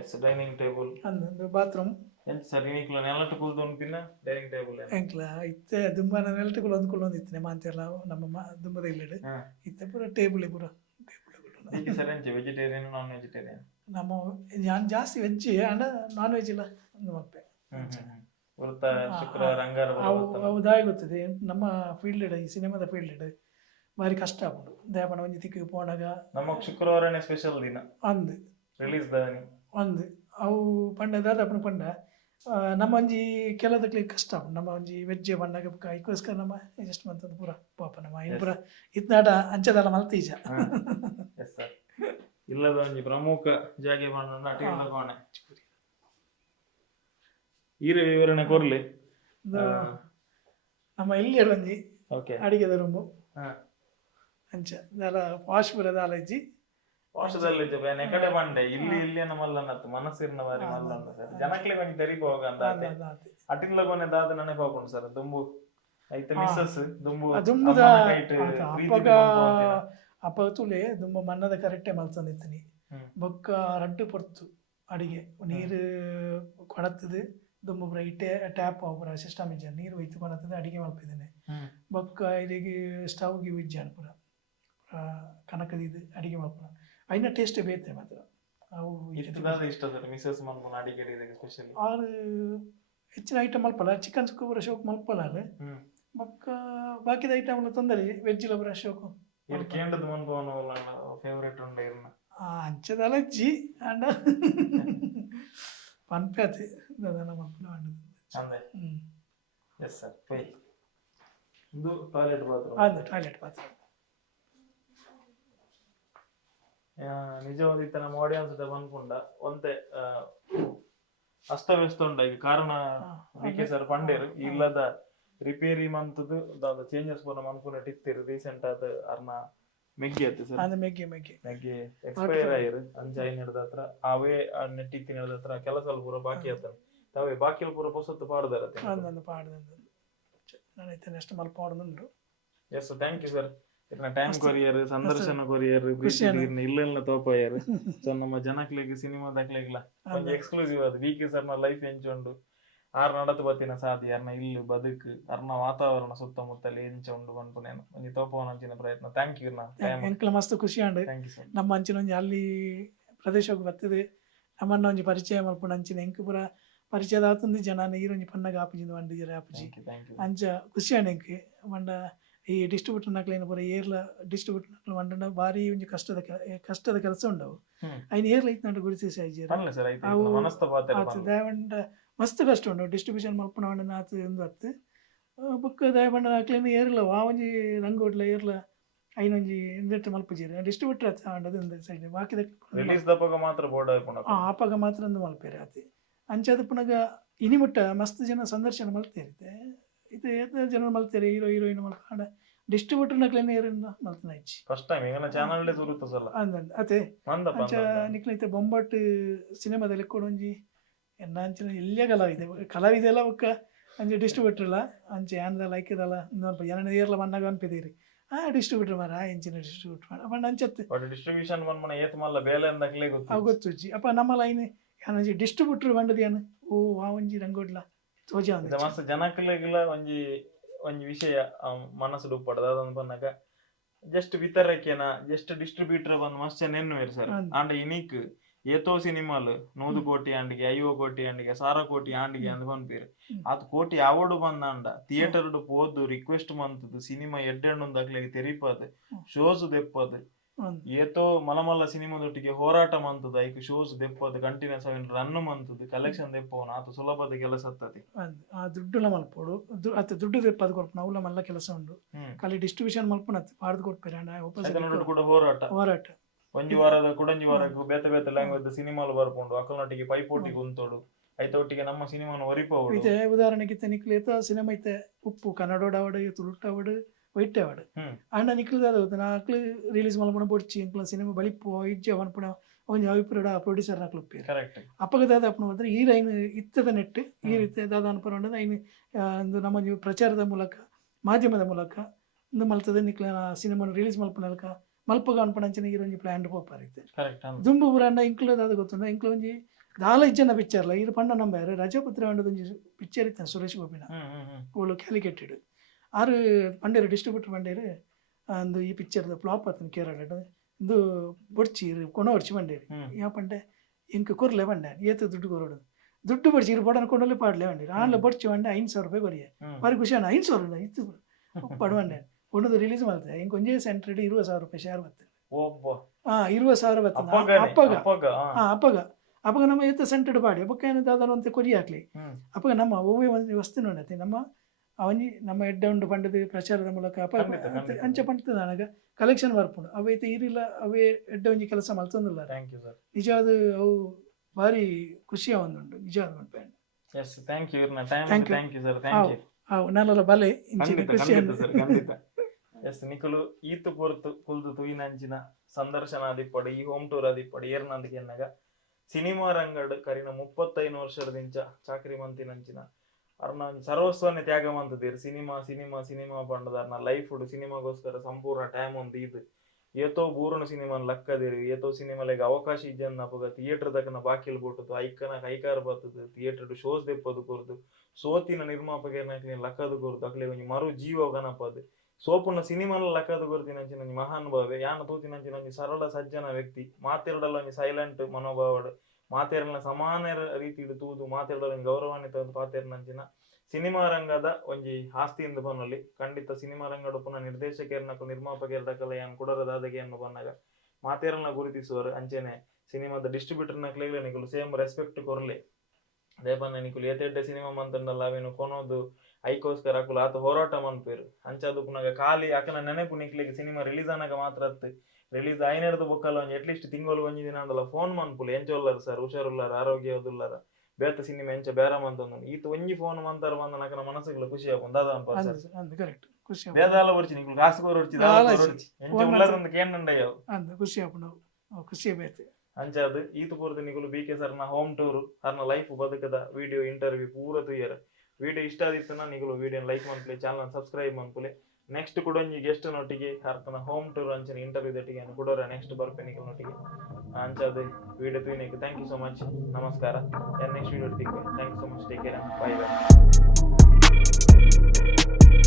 yes dining table ಅಂದಂದು ಬಾತ್ರೂಮ್ ಎಂತ ಸರ್ ಇನಿಕ್ಲ ನೆಲಟ್ಟು ಕುಲ್ದೊಂದು ದಿನ ಡೈನಿಂಗ್ ಟೇಬಲ್ ಎಂಕ್ಲ ಇತ್ತೆ ದುಂಬನ ನೆಲಟುಗಳು ಹೊಂದ್ಕೊಳ್ಳೊಂದು ಇತ್ತನೆ ಮಾತೆಲ್ಲ ನಮ್ಮ ದುಂಬದ ಇಲ್ಲಡೆ ಇತ್ತೆ ಪೂರ ಟೇಬಲ್ ಪೂರ ಈಗ ಸರ್ ಎಂಚ ವೆಜಿಟೇರಿಯನ್ ನಾನ್ ವೆಜಿಟೇರಿಯನ್ ನಮ್ಮ ನಾನು ಜಾಸ್ತಿ ವೆಜ್ ಅಂಡ ನಾನ್ ವೆಜ್ ಇಲ್ಲ ಒಂದು ಮಲ್ಪೆ ವೃತ್ತ ಶುಕ್ರವಾರ ಅಂಗಾರ ಅವು ದಾಯಿ ಗೊತ್ತದೆ ನಮ್ಮ ಫೀಲ್ಡ್ ಈ ಸಿನಿಮಾದ ಫೀಲ್ಡ್ ಭಾರಿ ಕಷ್ಟ ಆಗ್ಬೋದು ದಯಪಣ ಒಂಜಿ ತಿಕ್ಕಿಗೆ ಪೋನಾಗ ನಮಗ್ ಶುಕ್ರವಾರನೇ ಸ್ಪೆಷಲ್ ದಿನ ಅಂದ್ ರಿಲೀಸ್ ದಾನಿ ಅಂದ್ ಅವು ಪಂಡ ದಾದಾಪನ ಪಂಡ ನಮ್ಮ ಒಂಜಿ ಕೆಲದಕ್ಲಿ ಕಷ್ಟ ನಮ್ಮ ಒಂಜಿ ವೆಜ್ ಪಂಡಾಗ ಇದಕ್ಕೋಸ್ಕರ ನಮ್ಮ ಅಡ್ಜಸ್ಟ್ ಮಂತದ್ದು ಪೂರ ಪಾಪ ನಮ್ಮ ಇನ್ನು ಪೂರ ಇತ್ನಾಡ ಅಂಚದಲ್ಲ ಮಲ್ತೀಜ ಎಸ್ ಸರ್ ಇಲ್ಲದ ಒಂಜಿ ಪ್ರಮುಖ ಜಾಗೆ ಬಂಡ ಅಟಿಲ್ಲ ಕೋಣೆ ಈರ ವಿವರಣೆ ಕೊರ್ಲಿ ನಮ್ಮ ಇಲ್ಲಿ ಒಂಜಿ ಓಕೆ ಅಡಿಗೆದ ರೂಮು ಅಂಚ ದಾಲ ವಾಶ್ ಪೂರ ದಾಲ ಇಜ್ಜಿ ವರ್ಷದಲ್ಲಿ ನೆಕಡೆ ಬಂಡೆ ಇಲ್ಲಿ ಮಲ್ಲನ್ನತ್ತು ಮನಸ್ಸಿನ ಬಾರಿ ಮಲ್ಲನ್ನ ಸರ್ ಜನಕ್ಲೆ ಕೊಂಚ ತೆರಿಗೆ ಹೋಗ ಅಂತ ಅಟಿಲ್ಲ ಕೊನೆ ದಾದ ನೆನಪಾಪುಂಡು ಸರ್ ದುಂಬು ಐತೆ ಮಿಸ್ಸಸ್ ದುಂಬು ದುಂಬುದ ಅಪ್ಪಗ ಅಪ್ಪ ತುಲೆ ದುಂಬ ಮನ್ನದ ಕರೆಕ್ಟೇ ಮಲ್ತಂದಿತ್ತನಿ ಬೊಕ್ಕ ರಡ್ಡು ಪೊರ್ತು ಅಡಿಗೆ ನೀರು ಕೊಡತ್ತದು ದುಂಬು ಪೂರ ಇಟ್ಟೆ ಟ್ಯಾಪ್ ಪೂರ ಸಿಸ್ಟಮ್ ಇಜ್ಜ ನೀರು ಒಯ್ತು ಕೊಡತ್ತದು ಅಡಿಗೆ ಮಲ್ಪಿದ್ದೇನೆ ಬೊಕ್ಕ ಇದಕ್ಕೆ ಸ್ಟವ್ಗೆ ಇಜ್ಜಾನ ಪೂರ ಕನಕದಿದ್ದು ಅಡಿಗೆ ಮಲ್ಪುನ ಐನ ಟೇಸ್ಟ್ ಬೇತೆ ಮಾತ್ರ ಅವು ಇಷ್ಟ ಸರ್ ಮಿಸಸ್ ಮಲ್ಪುನ ಅಡಿಗೆ ಸ್ಪೆಷಲಿ ಆರು ಹೆಚ್ಚಿನ ಐಟಮ್ ಮಲ್ಪಲ್ಲ ಚಿಕನ್ ಸುಕ್ಕ ಪೂರ ಶೋಕ್ ಮಲ್ಪಲ್ಲ ಬೊಕ್ಕ ಬಾಕಿದ ಐಟಮ್ ಎಲ್ಲ ತೊಂದರೆ ವೆಜ್ಜಿಲ ಪೂರ ಶೋಕು ಕೇಂದ್ರದ ಮನ್ಪವನ ಫೇವರೇಟ್ ಉಂಡ ಇರ್ನ ಅಂಚದಲ್ಲ ಅಜ್ಜಿ ಅಂಡ ಪನ್ಪೇತೆ ಅದೆಲ್ಲ ಮಲ್ಪನ ಅಂದೆ ಎಸ್ ಸರ್ ಪೈ ಇದು ಟಾಯ್ಲೆಟ್ ಬಾತ್ರೂಮ್ ಅದು ಟಾಯ್ಲೆಟ್ ಬಾತ್ರೂಮ್ ನಿಜವಾದ ನಮ್ಮ ಆಡಿಯನ್ಸ್ ಬಂದ್ಕೊಂಡ ಒಂದೇ ಅಸ್ತವ್ಯಸ್ತ ಉಂಡ ಈಗ ಕಾರಣ ಕೆ ಸರ್ ಪಂಡೇರು ಇಲ್ಲದ ರಿಪೇರಿ ಮಂತದ್ದು ದಾದ ಚೇಂಜಸ್ ಪೂರ ಮನ್ಪುನ ಟಿತ್ತಿರು ರೀಸೆಂಟ್ ಆದ ಅರ್ನ ಮೆಗ್ಗಿ ಆಯ್ತು ಸರ್ ಮೆಗ್ಗಿ ಎಕ್ಸ್ಪೈರ್ ಆಯ್ರು ಅಂಜಾಯಿ ನಡೆದ ಹತ್ರ ಅವೇ ನೆಟ್ಟಿತ್ತಿ ನಡೆದ ಹತ್ರ ಕೆಲಸ ಪೂರ ಬಾಕಿ ಆತನ ತಾವೇ ಬಾಕಿ ಪೂರ ಹೊಸತ್ತು ಪಾಡ್ದಾರತ್ತೆ ಎಷ್ಟು ಮಲ್ಪ ಮಾಡುದುಂಟು yes thank sir time ಕೊರಿಯರ್ ಸಂದರ್ಶನ ಕೊರಿಯರ್ ಇಲ್ಲ ತೋಪಾಯರ್ ಸೊ ನಮ್ಮ ಜನಕ್ಲಿಗೆ ಸಿನಿಮಾ ದಾಖಲೆಗ್ಲ ಒಂದು ಎಕ್ಸ್ಕ್ಲೂಸಿವ್ ಆದ ವಿ.ಕೆ. ಸರ್ನ ಲೈಫ್ ಎಂಚುಂಡು ಆರ್ ನಡತು ಬತ್ತಿನ ಸಾಧಿ ಅರ್ನ ಇಲ್ಲು ಬದುಕು ಅರ್ನ ವಾತಾವರಣ ಸುತ್ತಮುತ್ತಲಿ ಎಂಚುಂಡು ಬಂದ್ಪುನೇನು ಒಂಜಿ ತೋಪವನ ಅಂಚಿನ ಪ್ರಯತ್ನ ಥ್ಯಾಂಕ್ ಯು ಎಂಕ್ಲ ಮಸ್ತ್ ಖುಷಿ ಅಂಡ್ ನಮ್ಮ ಅಂಚಿನ ಒಂಜಿ ಅಲ್ಲಿ ಪ್ರದೇಶಕ್ಕೆ ಬರ್ತದೆ ನಮ್ಮನ್ನ ಒಂಜಿ ಪರಿಚಯ ಮಲ್ಪುಂಡು ಅಂಚಿನ ಎಂಕ್ ಪೂರ ಪರಿಚಯದ ಆತಂದು ಜನ ಈರೊಂಜಿ ಪನ್ನಗ ಆಪುಜಿಂದು ವಂಡಿಜರ ಆಪುಜಿ ಅಂಚ ಖುಷಿ ಅಂಡ್ ಎಂಕ್ ಮಂಡ ಈ ಡಿಸ್ಟ್ರಿಬ್ಯೂಟರ್ ನಕ್ಲೇನು ಪೂರ ಏರ್ಲ ಡಿಸ್ಟ್ರಿಬ್ಯೂಟರ್ ನಕ್ಲು ಮಂಡನ ಭಾರಿ ಒಂಜಿ ಕಷ್ಟದ ಕೆಲಸ ಉಂಡವು ಐನ್ ಏರ್ಲ ಐತ್ನಂಡು ಗುರುತಿಸಿ ಅವು ದಯವಂಡ ಮಸ್ತ್ ಕಷ್ಟ ಉಂಡು ಡಿಸ್ಟ್ರಿಬ್ಯೂಷನ್ ಮಲ್ಪನ ಮಂಡನ ಆತು ಒಂದು ಅತ್ತು ಬುಕ್ ದಯವಂಡ ನಕ್ಲೇನು ಏರ್ಲ ಆ ಒಂಜಿ ರಂಗೋಡ್ಲ ಏರ್ಲ ಐನೊಂಜಿ ಇಂದೆಟ್ ಮಲ್ಪುಜೀರ ಡಿಸ್ಟ್ರಿಬ್ಯೂಟರ್ ಆತ ಆಂಡದು ಒಂದು ಸೈಡ್ ಬಾಕಿದ ಆಪಗ ಮಾತ್ರ ಒಂದು ಮಲ್ಪೇರೆ ಆತಿ ಅಂಚದ ಪುನಗ ಇನಿಮುಟ್ಟ ಮಸ್ತ್ ಜನ ಸಂದರ್ಶನ ಮಲ್ತೇರಿತೆ ಇದು ಎತ್ತ ಜನ ಮಲ್ತೇರಿ ಹೀರೋ ಹೀರೋಯಿನ್ ಮಲ್ಕೊಂಡ ಡಿಸ್ಟ್ರಿಬ್ಯೂಟರ್ ನಕ್ಲೇನೆ ಏರನ್ನ ಮಲ್ತನ ಇಚ್ಚಿ ಫಸ್ಟ್ ಟೈಮ್ ಈಗ ಚಾನೆಲ್ ಡೆ ಸುರುತ್ತಸಲ್ಲ ಅದೇ ಅಂಚ ನಿಕ್ಲೈತೆ ಬೊಂಬಾಟ್ ಸಿನಿಮಾದಲ್ಲಿ ಕೊಡೊಂಜಿ ಎನ್ನ ಅಂಚಿನ ಎಲ್ಲೇ ಕಲಾವಿದೆ ಎಲ್ಲ ಒಕ್ಕ ಅಂಚೆ ಡಿಸ್ಟ್ರಿಬ್ಯೂಟರ್ ಇಲ್ಲ ಅಂಚೆ ಯಾನದಲ್ಲ ಐಕ್ಯದಲ್ಲ ಏನನ ಏರ್ಲ ಮನ್ನಾಗ ಅನ್ಪಿದೀರಿ ಡಿಸ್ಟ್ರಿಬ್ಯೂಟರ್ ಮಾರ ಎಂಚಿನ ಡಿಸ್ಟ್ರಿಬ್ಯೂಟರ್ ಪಂಡ ಅಂಚತ್ತೆ ಡಿಸ್ಟ್ರಿಬ್ಯೂಷನ್ ಮನ್ಮನ ಏತ್ ಮಲ್ಲ ಬೇಲೆ ಅಂದಕ್ಲೆ ಗೊತ್ತುಜ್ಜಿ ಅಪ್ಪ ನಮ್ಮ ಲೈನ್ ಯಾನಂಜಿ ಡಿಸ್ಟ್ರಿಬ್ಯೂಟರ್ ಬಂಡದ ಏನು ಓ ಆ ಒಂಜಿ ರಂಗೋಡ್ಲ ತೋಜಾ ಮಸ್ತ್ ಜನಕ್ಲೆಗಿಲ್ಲ ಒಂಜಿ ಒಂಜಿ ವಿಷಯ ಮನಸ್ಸು ಡುಪ್ಪಡದ ಅದೊಂದು ಬಂದಾಗ ಜಸ್ಟ್ ವಿತರಕೇನ ಜಸ್ಟ್ ಡಿಸ್ಟ್ರಿಬ್ಯೂಟರ್ ಬಂದು ಮಸ್ತ್ ನೆನ್ನುವೇರು ಸರ್ ಆಂಡ ಇನಿಕ್ ಏತೋ ಸಿನಿಮಾಲು 100 ಕೋಟಿ ಆಂಡಿಗೆ 50 ಕೋಟಿ ಆಂಡಿಗೆ 1000 ಕೋಟಿ ಆಂಡಿಗೆ ಅಂದ್ ಪನ್ಪೇರು ಆತ್ ಕೋಟಿ ಅವಾರ್ಡ್ ಬಂದಾಂಡ ಥಿಯೇಟರ್ ಪೋದು ರಿಕ್ವೆಸ್ಟ್ ಮಂತದು ಸಿನಿಮಾ ಎಡ್ಡೆಣ್ಣು ಅಕ್ಲೆಗೆ ತೆರಿಪದು ಶೋಸ್ ದೆಪ್ಪದು ಏತೋ ಮಲಮಲ್ಲ ಸಿನಿಮಾದೊಟ್ಟಿಗೆ ಹೋರಾಟ ಮಂತದ ಐಕ್ ಶೋಸ್ ದೆಪ್ಪದು ಕಂಟಿನ್ಯೂಸ್ ಆಗಿ ರನ್ ಮಂತದು ಕಲೆಕ್ಷನ್ ದೆಪ್ಪವನು ಆತ ಸುಲಭದ ಕೆಲಸ ಹತ್ತತಿ ಆ ದುಡ್ಡುಲ ಮಲ್ಪೋಡು ಅತ್ತೆ ದುಡ್ಡು ತೆಪ್ಪದು ಕೊಡ್ಪು ನಾವು ಮಲ್ಲ ಕೆಲಸ ಉಂಡು ಖಾಲಿ ಡಿಸ್ಟ್ರಿಬ್ಯೂಷನ್ ಮಲ್ಪನ ಪಾಡ್ದು ಕೊಡ್ಪೇರ ಕೂಡ ಹೋರಾಟ ಹೋರಾಟ ಒಂಜಿ ವಾರದ ಕುಡಂಜಿ ವಾರಕ್ಕೂ ಬೇತೆ ಬೇತೆ ಲ್ಯಾಂಗ್ವೇಜ್ ಸಿನಿಮಾಲು ಬರ್ಕೊಂಡು ಅಕ್ಕಲೊಟ್ಟಿಗೆ ಪೈಪೋಟಿ ಕುಂತೋಡು ಐತೊಟ್ಟಿಗೆ ನಮ್ಮ ಸಿನಿಮಾನ ಒರಿಪವಡು ಇತ್ತೆ ಉದಾಹರಣೆಗೆ ಇತ್ತೆ ನಿಕ್ಲೇತ ಸಿನಿಮಾ ಇತ್ತೆ ಉಪ್ಪು ಕನ್ನಡೋಡ ಅವಡು ತುಳುಟ ಅವಡು ವೈಟ್ ಅವಡು ಅಂಡ ನಿಕ್ಲದ ನಾ ಅಕ್ಲು ರಿಲೀಸ್ ಮಲ್ಪಣ ಬೊಡ್ಚಿ ಇಂಕ್ಲ ಸಿನಿಮಾ ಬಳಿಪು ಇಜ್ಜೆ ಅನ್ಪಣ ಒಂಜಿ ಅಭಿಪ್ರಾಯ ಪ್ರೊಡ್ಯೂಸರ್ ನಕ್ಲು ಉಪ್ಪೇರು ಕರೆಕ್ಟ್ ಅಪ್ಪಗದಾದ ಅಪ್ಪನ ಹೋದ್ರೆ ಈ ರೈನ್ ಇತ್ತದ ನೆಟ್ ಈ ರೀತಿ ದಾದ ಅನ್ಪಣ ಐನು ಒಂದು ನಮ್ಮ ಪ್ರಚಾರದ ಮೂಲಕ ಮಾಧ್ಯಮದ ಮೂಲಕ ಒಂದು ಮಲ್ತದ ನಿಕ್ಲ ಸಿನಿಮಾ ರಿಲೀಸ್ ಮಲ್ಪನಲ್ಕ ಮಲ್ಪಗ ಅನ್ಪಣಂಚಿನ ಒಂಜಿ ಪ್ಲಾನ್ ಪೋಪಾರಿತ್ತೆ ದುಂಬು ಬುರಾಂಡ ಇಂಕ್ಲದಾದ ಗೊತ್ತುಂಡ ಇಂಕ್ಲ ಒಂಜಿ ದಾಲ ಇಜ್ಜನ ಪಿಕ್ಚರ್ಲ ಇರು ಪಂಡ ನಂಬಾರು ರಜಪುತ್ರ ಅಂಡದ ಒಂಜಿ ಪಿಕ್ಚರ್ ಇತ್ತ ಸುರೇಶ್ ಗೋಪಿನ ಓಳು ಕ್ಯಾಲಿಕೇಟೆಡ್ ಆರು ಪಂಡೇರು ಡಿಸ್ಟ್ರಿಬ್ಯೂಟರ್ ಪಂಡೇರು ಅಂದು ಈ ಪಿಕ್ಚರ್ದ ಫ್ಲಾಪ್ ಆತನ ಕೇರಳ ಇಂದು ಬೊಡ್ಚಿ ಕೊನ ಹೊಡ್ಚಿ ಬಂಡೇರು ಯಾ ಪಂಡೆ ಇಂಕ ಕೊರ್ಲೆ ಬಂಡೆ ಏತು ದುಡ್ಡು ಕೊರೋಡು ದುಡ್ಡು ಬಡ್ಚಿ ಇರು ಪಡನ ಕೊಂಡಲ್ಲಿ ಪಾಡ್ಲೆ ಬಂಡೇರು ಆನ್ಲ ಬೊಡ್ಚಿ ಬಂಡೆ 5,000 ರೂಪಾಯಿ ಕೊರಿಯ ಬಾರಿ ಖುಷಿ ಅಣ್ಣ 5,000 ಇತ್ತು ಪಡುವಂಡೆ ಕೊಂಡದು ರಿಲೀಸ್ ಮಾಡ್ತಾರೆ ಹಿಂಗೆ ಒಂದೇ ಸೆಂಟ್ರ್ 20,000 ರೂಪಾಯಿ ಶೇರ್ ಬರ್ತದೆ 20,000 ಬರ್ತದೆ ಅಪ್ಪಗ ನಮ್ಮ ಎತ್ತ ಸೆಂಟೆಡ್ ಪಾಡಿ ಅಪ್ಪಕ್ಕ ಏನಂತ ಅದನ್ನು ಅಂತ ಕೊರಿ ಹಾಕ್ಲಿ ಅಪ್ಪಗ ನಮ್ಮ ಒವ್ವೇ ಒಂದು ವಸ್ತು ನೋಡತ್ತೆ ನಮ್ಮ ಅವನಿ ನಮ್ಮ ಎಡ್ಡ ಉಂಡು ಪಂಡದ ಪ್ರಚಾರದ ಮೂಲಕ ಅಂಚ ಪಂಡ್ತದ ನನಗ ಕಲೆಕ್ಷನ್ ಬರ್ಪುಂಡು ಅವೈತೆ ಇರಿಲ್ಲ ಅವೇ ಎಡ್ಡ ಒಂಜಿ ಕೆಲಸ ಮಲ್ತೊಂದಿಲ್ಲ ನಿಜವಾದ ಅವು ಭಾರಿ ಖುಷಿಯ ಒಂದುಂಡು ನಿಜವಾದ ಮನ್ಪೇಂಡ್ ನಾನೆಲ್ಲ ಬಲೆ ಖುಷಿ ಎಸ್ ನಿಕುಲು ಈತು ಪೊರ್ತು ಕುಲ್ದು ತುಯಿನಂಚಿನ ಸಂದರ್ಶನ ಆದಿಪ್ಪಡು ಈ ಹೋಮ್ ಟೂರ್ ಆದಿಪ್ಪಡು ಏರ್ನಂದಿಗೆ ಎನ್ನಗ ಸಿನಿಮಾ ರಂಗಡ್ ಕರಿನ 35 ವರ್ಷದಿಂಚ ಚಾಕರಿ ಮಂತಿನಂಚಿನ ಅರ್ನ ಸರ್ವಸ್ವನ್ನೇ ತ್ಯಾಗ ಮಂತದೇರು ಸಿನಿಮಾ ಸಿನಿಮಾ ಸಿನಿಮಾ ಪಂಡದ ಅರ್ನ ಲೈಫ್ ಉಡು ಸಿನಿಮಾಗೋಸ್ಕರ ಸಂಪೂರ್ಣ ಟೈಮ್ ಒಂದು ಇದು ಏತೋ ಬೂರ್ಣ ಸಿನಿಮಾನ ಲಕ್ಕದೇರು ಏತೋ ಸಿನಿಮಾಲೆಗೆ ಅವಕಾಶ ಇಜ್ಜನ್ನ ಅಪಗ ಥಿಯೇಟರ್ ದಕ್ಕನ ಬಾಕಿಲ್ ಕೊಟ್ಟದು ಐಕಾರ ಬರ್ತದೆ ಥಿಯೇಟರ್ ಶೋಸ್ ದೆಪ್ಪದು ಕೊರ್ದು ಸೋತಿನ ನಿರ್ಮಾಪಕ ಲಕ್ಕದು ಕೊರ್ದು ಅಕ್ಲೆ ಒಂಜಿ ಮರು ಜೀವ ಗಣಪದು ಸೋಪುನ ಸಿನಿಮಾಲ ಲಕ್ಕದು ಕೊರ್ತಿನಂಚಿನ ಒಂಜಿ ಮಹಾನುಭಾವೆ ಯಾನ ತೂತಿನಂಚಿನ ಒಂಜಿ ಸರಳ ಸಜ್ಜನ ವ್ಯಕ್ತಿ ಮಾತೆರಡಲ್ಲ ಒಂಜಿ ಸೈಲೆಂಟ್ ಮನೋಭಾವಡು ಮಾತೆರನ ಸಮಾನ ರೀತಿ ತೂದು ಮಾತೆರಡಲ ಗೌರವಾನ್ವಿತ ಒಂದು ಪಾತೆರನಂಚಿನ ಸಿನಿಮಾ ರಂಗದ ಒಂಜಿ ಆಸ್ತಿಯಿಂದ ಬನ್ನಲ್ಲಿ ಖಂಡಿತ ಸಿನಿಮಾ ರಂಗದ ಪುನಃ ನಿರ್ದೇಶಕರನಕ್ಕೂ ನಿರ್ಮಾಪಕರದಕ್ಕಲ್ಲ ಯಾನ್ ಕುಡರದಾದಗೆ ಅನ್ನು ಬಂದಾಗ ಮಾತೆರನ್ನ ಗುರುತಿಸುವರು ಅಂಚೆನೆ ಸಿನಿಮಾದ ಡಿಸ್ಟ್ರಿಬ್ಯೂಟರ್ನ ಕ್ಲೇಗ್ಲ ನಿಕುಲು ಸೇಮ್ ರೆಸ್ಪೆಕ್ಟ್ ಕೊರ್ಲಿ ದೇಪನ್ನ ನಿಕುಲು ಏತೆಡ್ಡೆ ಸಿನಿಮಾ ಮಂತಂಡಲ್ಲ ಅವೇನು ಕೊನೋದು ಐಕೋಸ್ಕರ ಅಕುಲು ಆತ ಹೋರಾಟ ಮನ್ಪೇರು ಅಂಚಾದು ಪುನಗ ಖಾಲಿ ಅಕನ ನೆನಪು ನಿಕ್ಲಿಗೆ ಸಿನಿಮಾ ರಿಲೀಸ್ ಆನಾಗ ಮಾತ್ರ ರಿಲೀಸ್ ಐನೆರ್ದು ಬೊಕ್ಕಲ್ಲ ಒಂಜಿ ಅಟ್ಲೀಸ್ಟ್ ತಿಂಗಳು ಒಂಜಿ ದಿನ ಅಂದಲ್ಲ ಫೋನ್ ಮನ್ಪುಲು ಎಂಚೊಲ್ಲರು ಸರ್ ಹುಷಾರುಲ್ಲಾರ ಆರೋಗ್ಯದುಲ್ಲಾರ ಬೇತ ಸಿನಿಮಾ ಎಂಚ ಬೇರ ಮಂತಂದು ಈತ ಒಂಜಿ ಫೋನ್ ಮಂತಾರ ಬಂದ ನಕನ ಮನಸ್ಸುಗಳು ಖುಷಿ ಆಪುಂಡು ಬೇದಾಲ ಬರ್ಚಿ ನಿಕುಲು ಕಾಸುಗೋರು ಹೊಡ್ಚಿ ಎಂಚ ಉಳ್ಳಾರೊಂದು ಕೇಂಡಂಡಯ್ಯವು ಖುಷಿ ಆಪುಂಡು ಖುಷಿ ಬೇತೆ ಅಂಚಾದು ಈತು ಪೂರ್ತಿ ನಿಕುಲು BK ಸರ್ನ ಹೋಮ್ ಟೂರ್ ಅರ್ನ ಲೈಫ್ ಬದುಕದ ವಿಡಿಯೋ ಇಂಟರ್ವ್ಯೂ ಪೂರ ತುಯ್ಯರ ವಿಡಿಯೋ ಇಷ್ಟ ಆದಿತ್ತನ ನಿಕುಲು ವಿಡಿಯೋ ಲೈಕ್ ಮನ್ಪುಲೆ ಚಾನಲ್ ಸಬ್ಸ್ಕ್ರೈಬ್ ಮನ್ಪುಲೆ ನೆಕ್ಸ್ಟ್ ಕೂಡೊಂಜಿ ಗೆಸ್ಟ್ ನೊಟ್ಟಿಗೆ ಅರ್ಪನ ಹೋಮ್ ಟೂರ್ ಅಂಚನೆ ಇಂಟರ್ವ್ಯೂ ದೊಟ್ಟಿಗೆ ಕೂಡೋರ ನೆಕ್ಸ್ಟ್ ಬರ್ಪೆ ನಿಕುಲ್ ನೊಟ್ಟಿಗೆ ಅಂಚಾದು ವಿಡಿಯೋ ತುಯ್ನಿಗೆ ಥ್ಯಾಂಕ್ ಯು ಸೊ ಮಚ್ ನಮಸ್ಕಾರ next video thank you so much take care bye by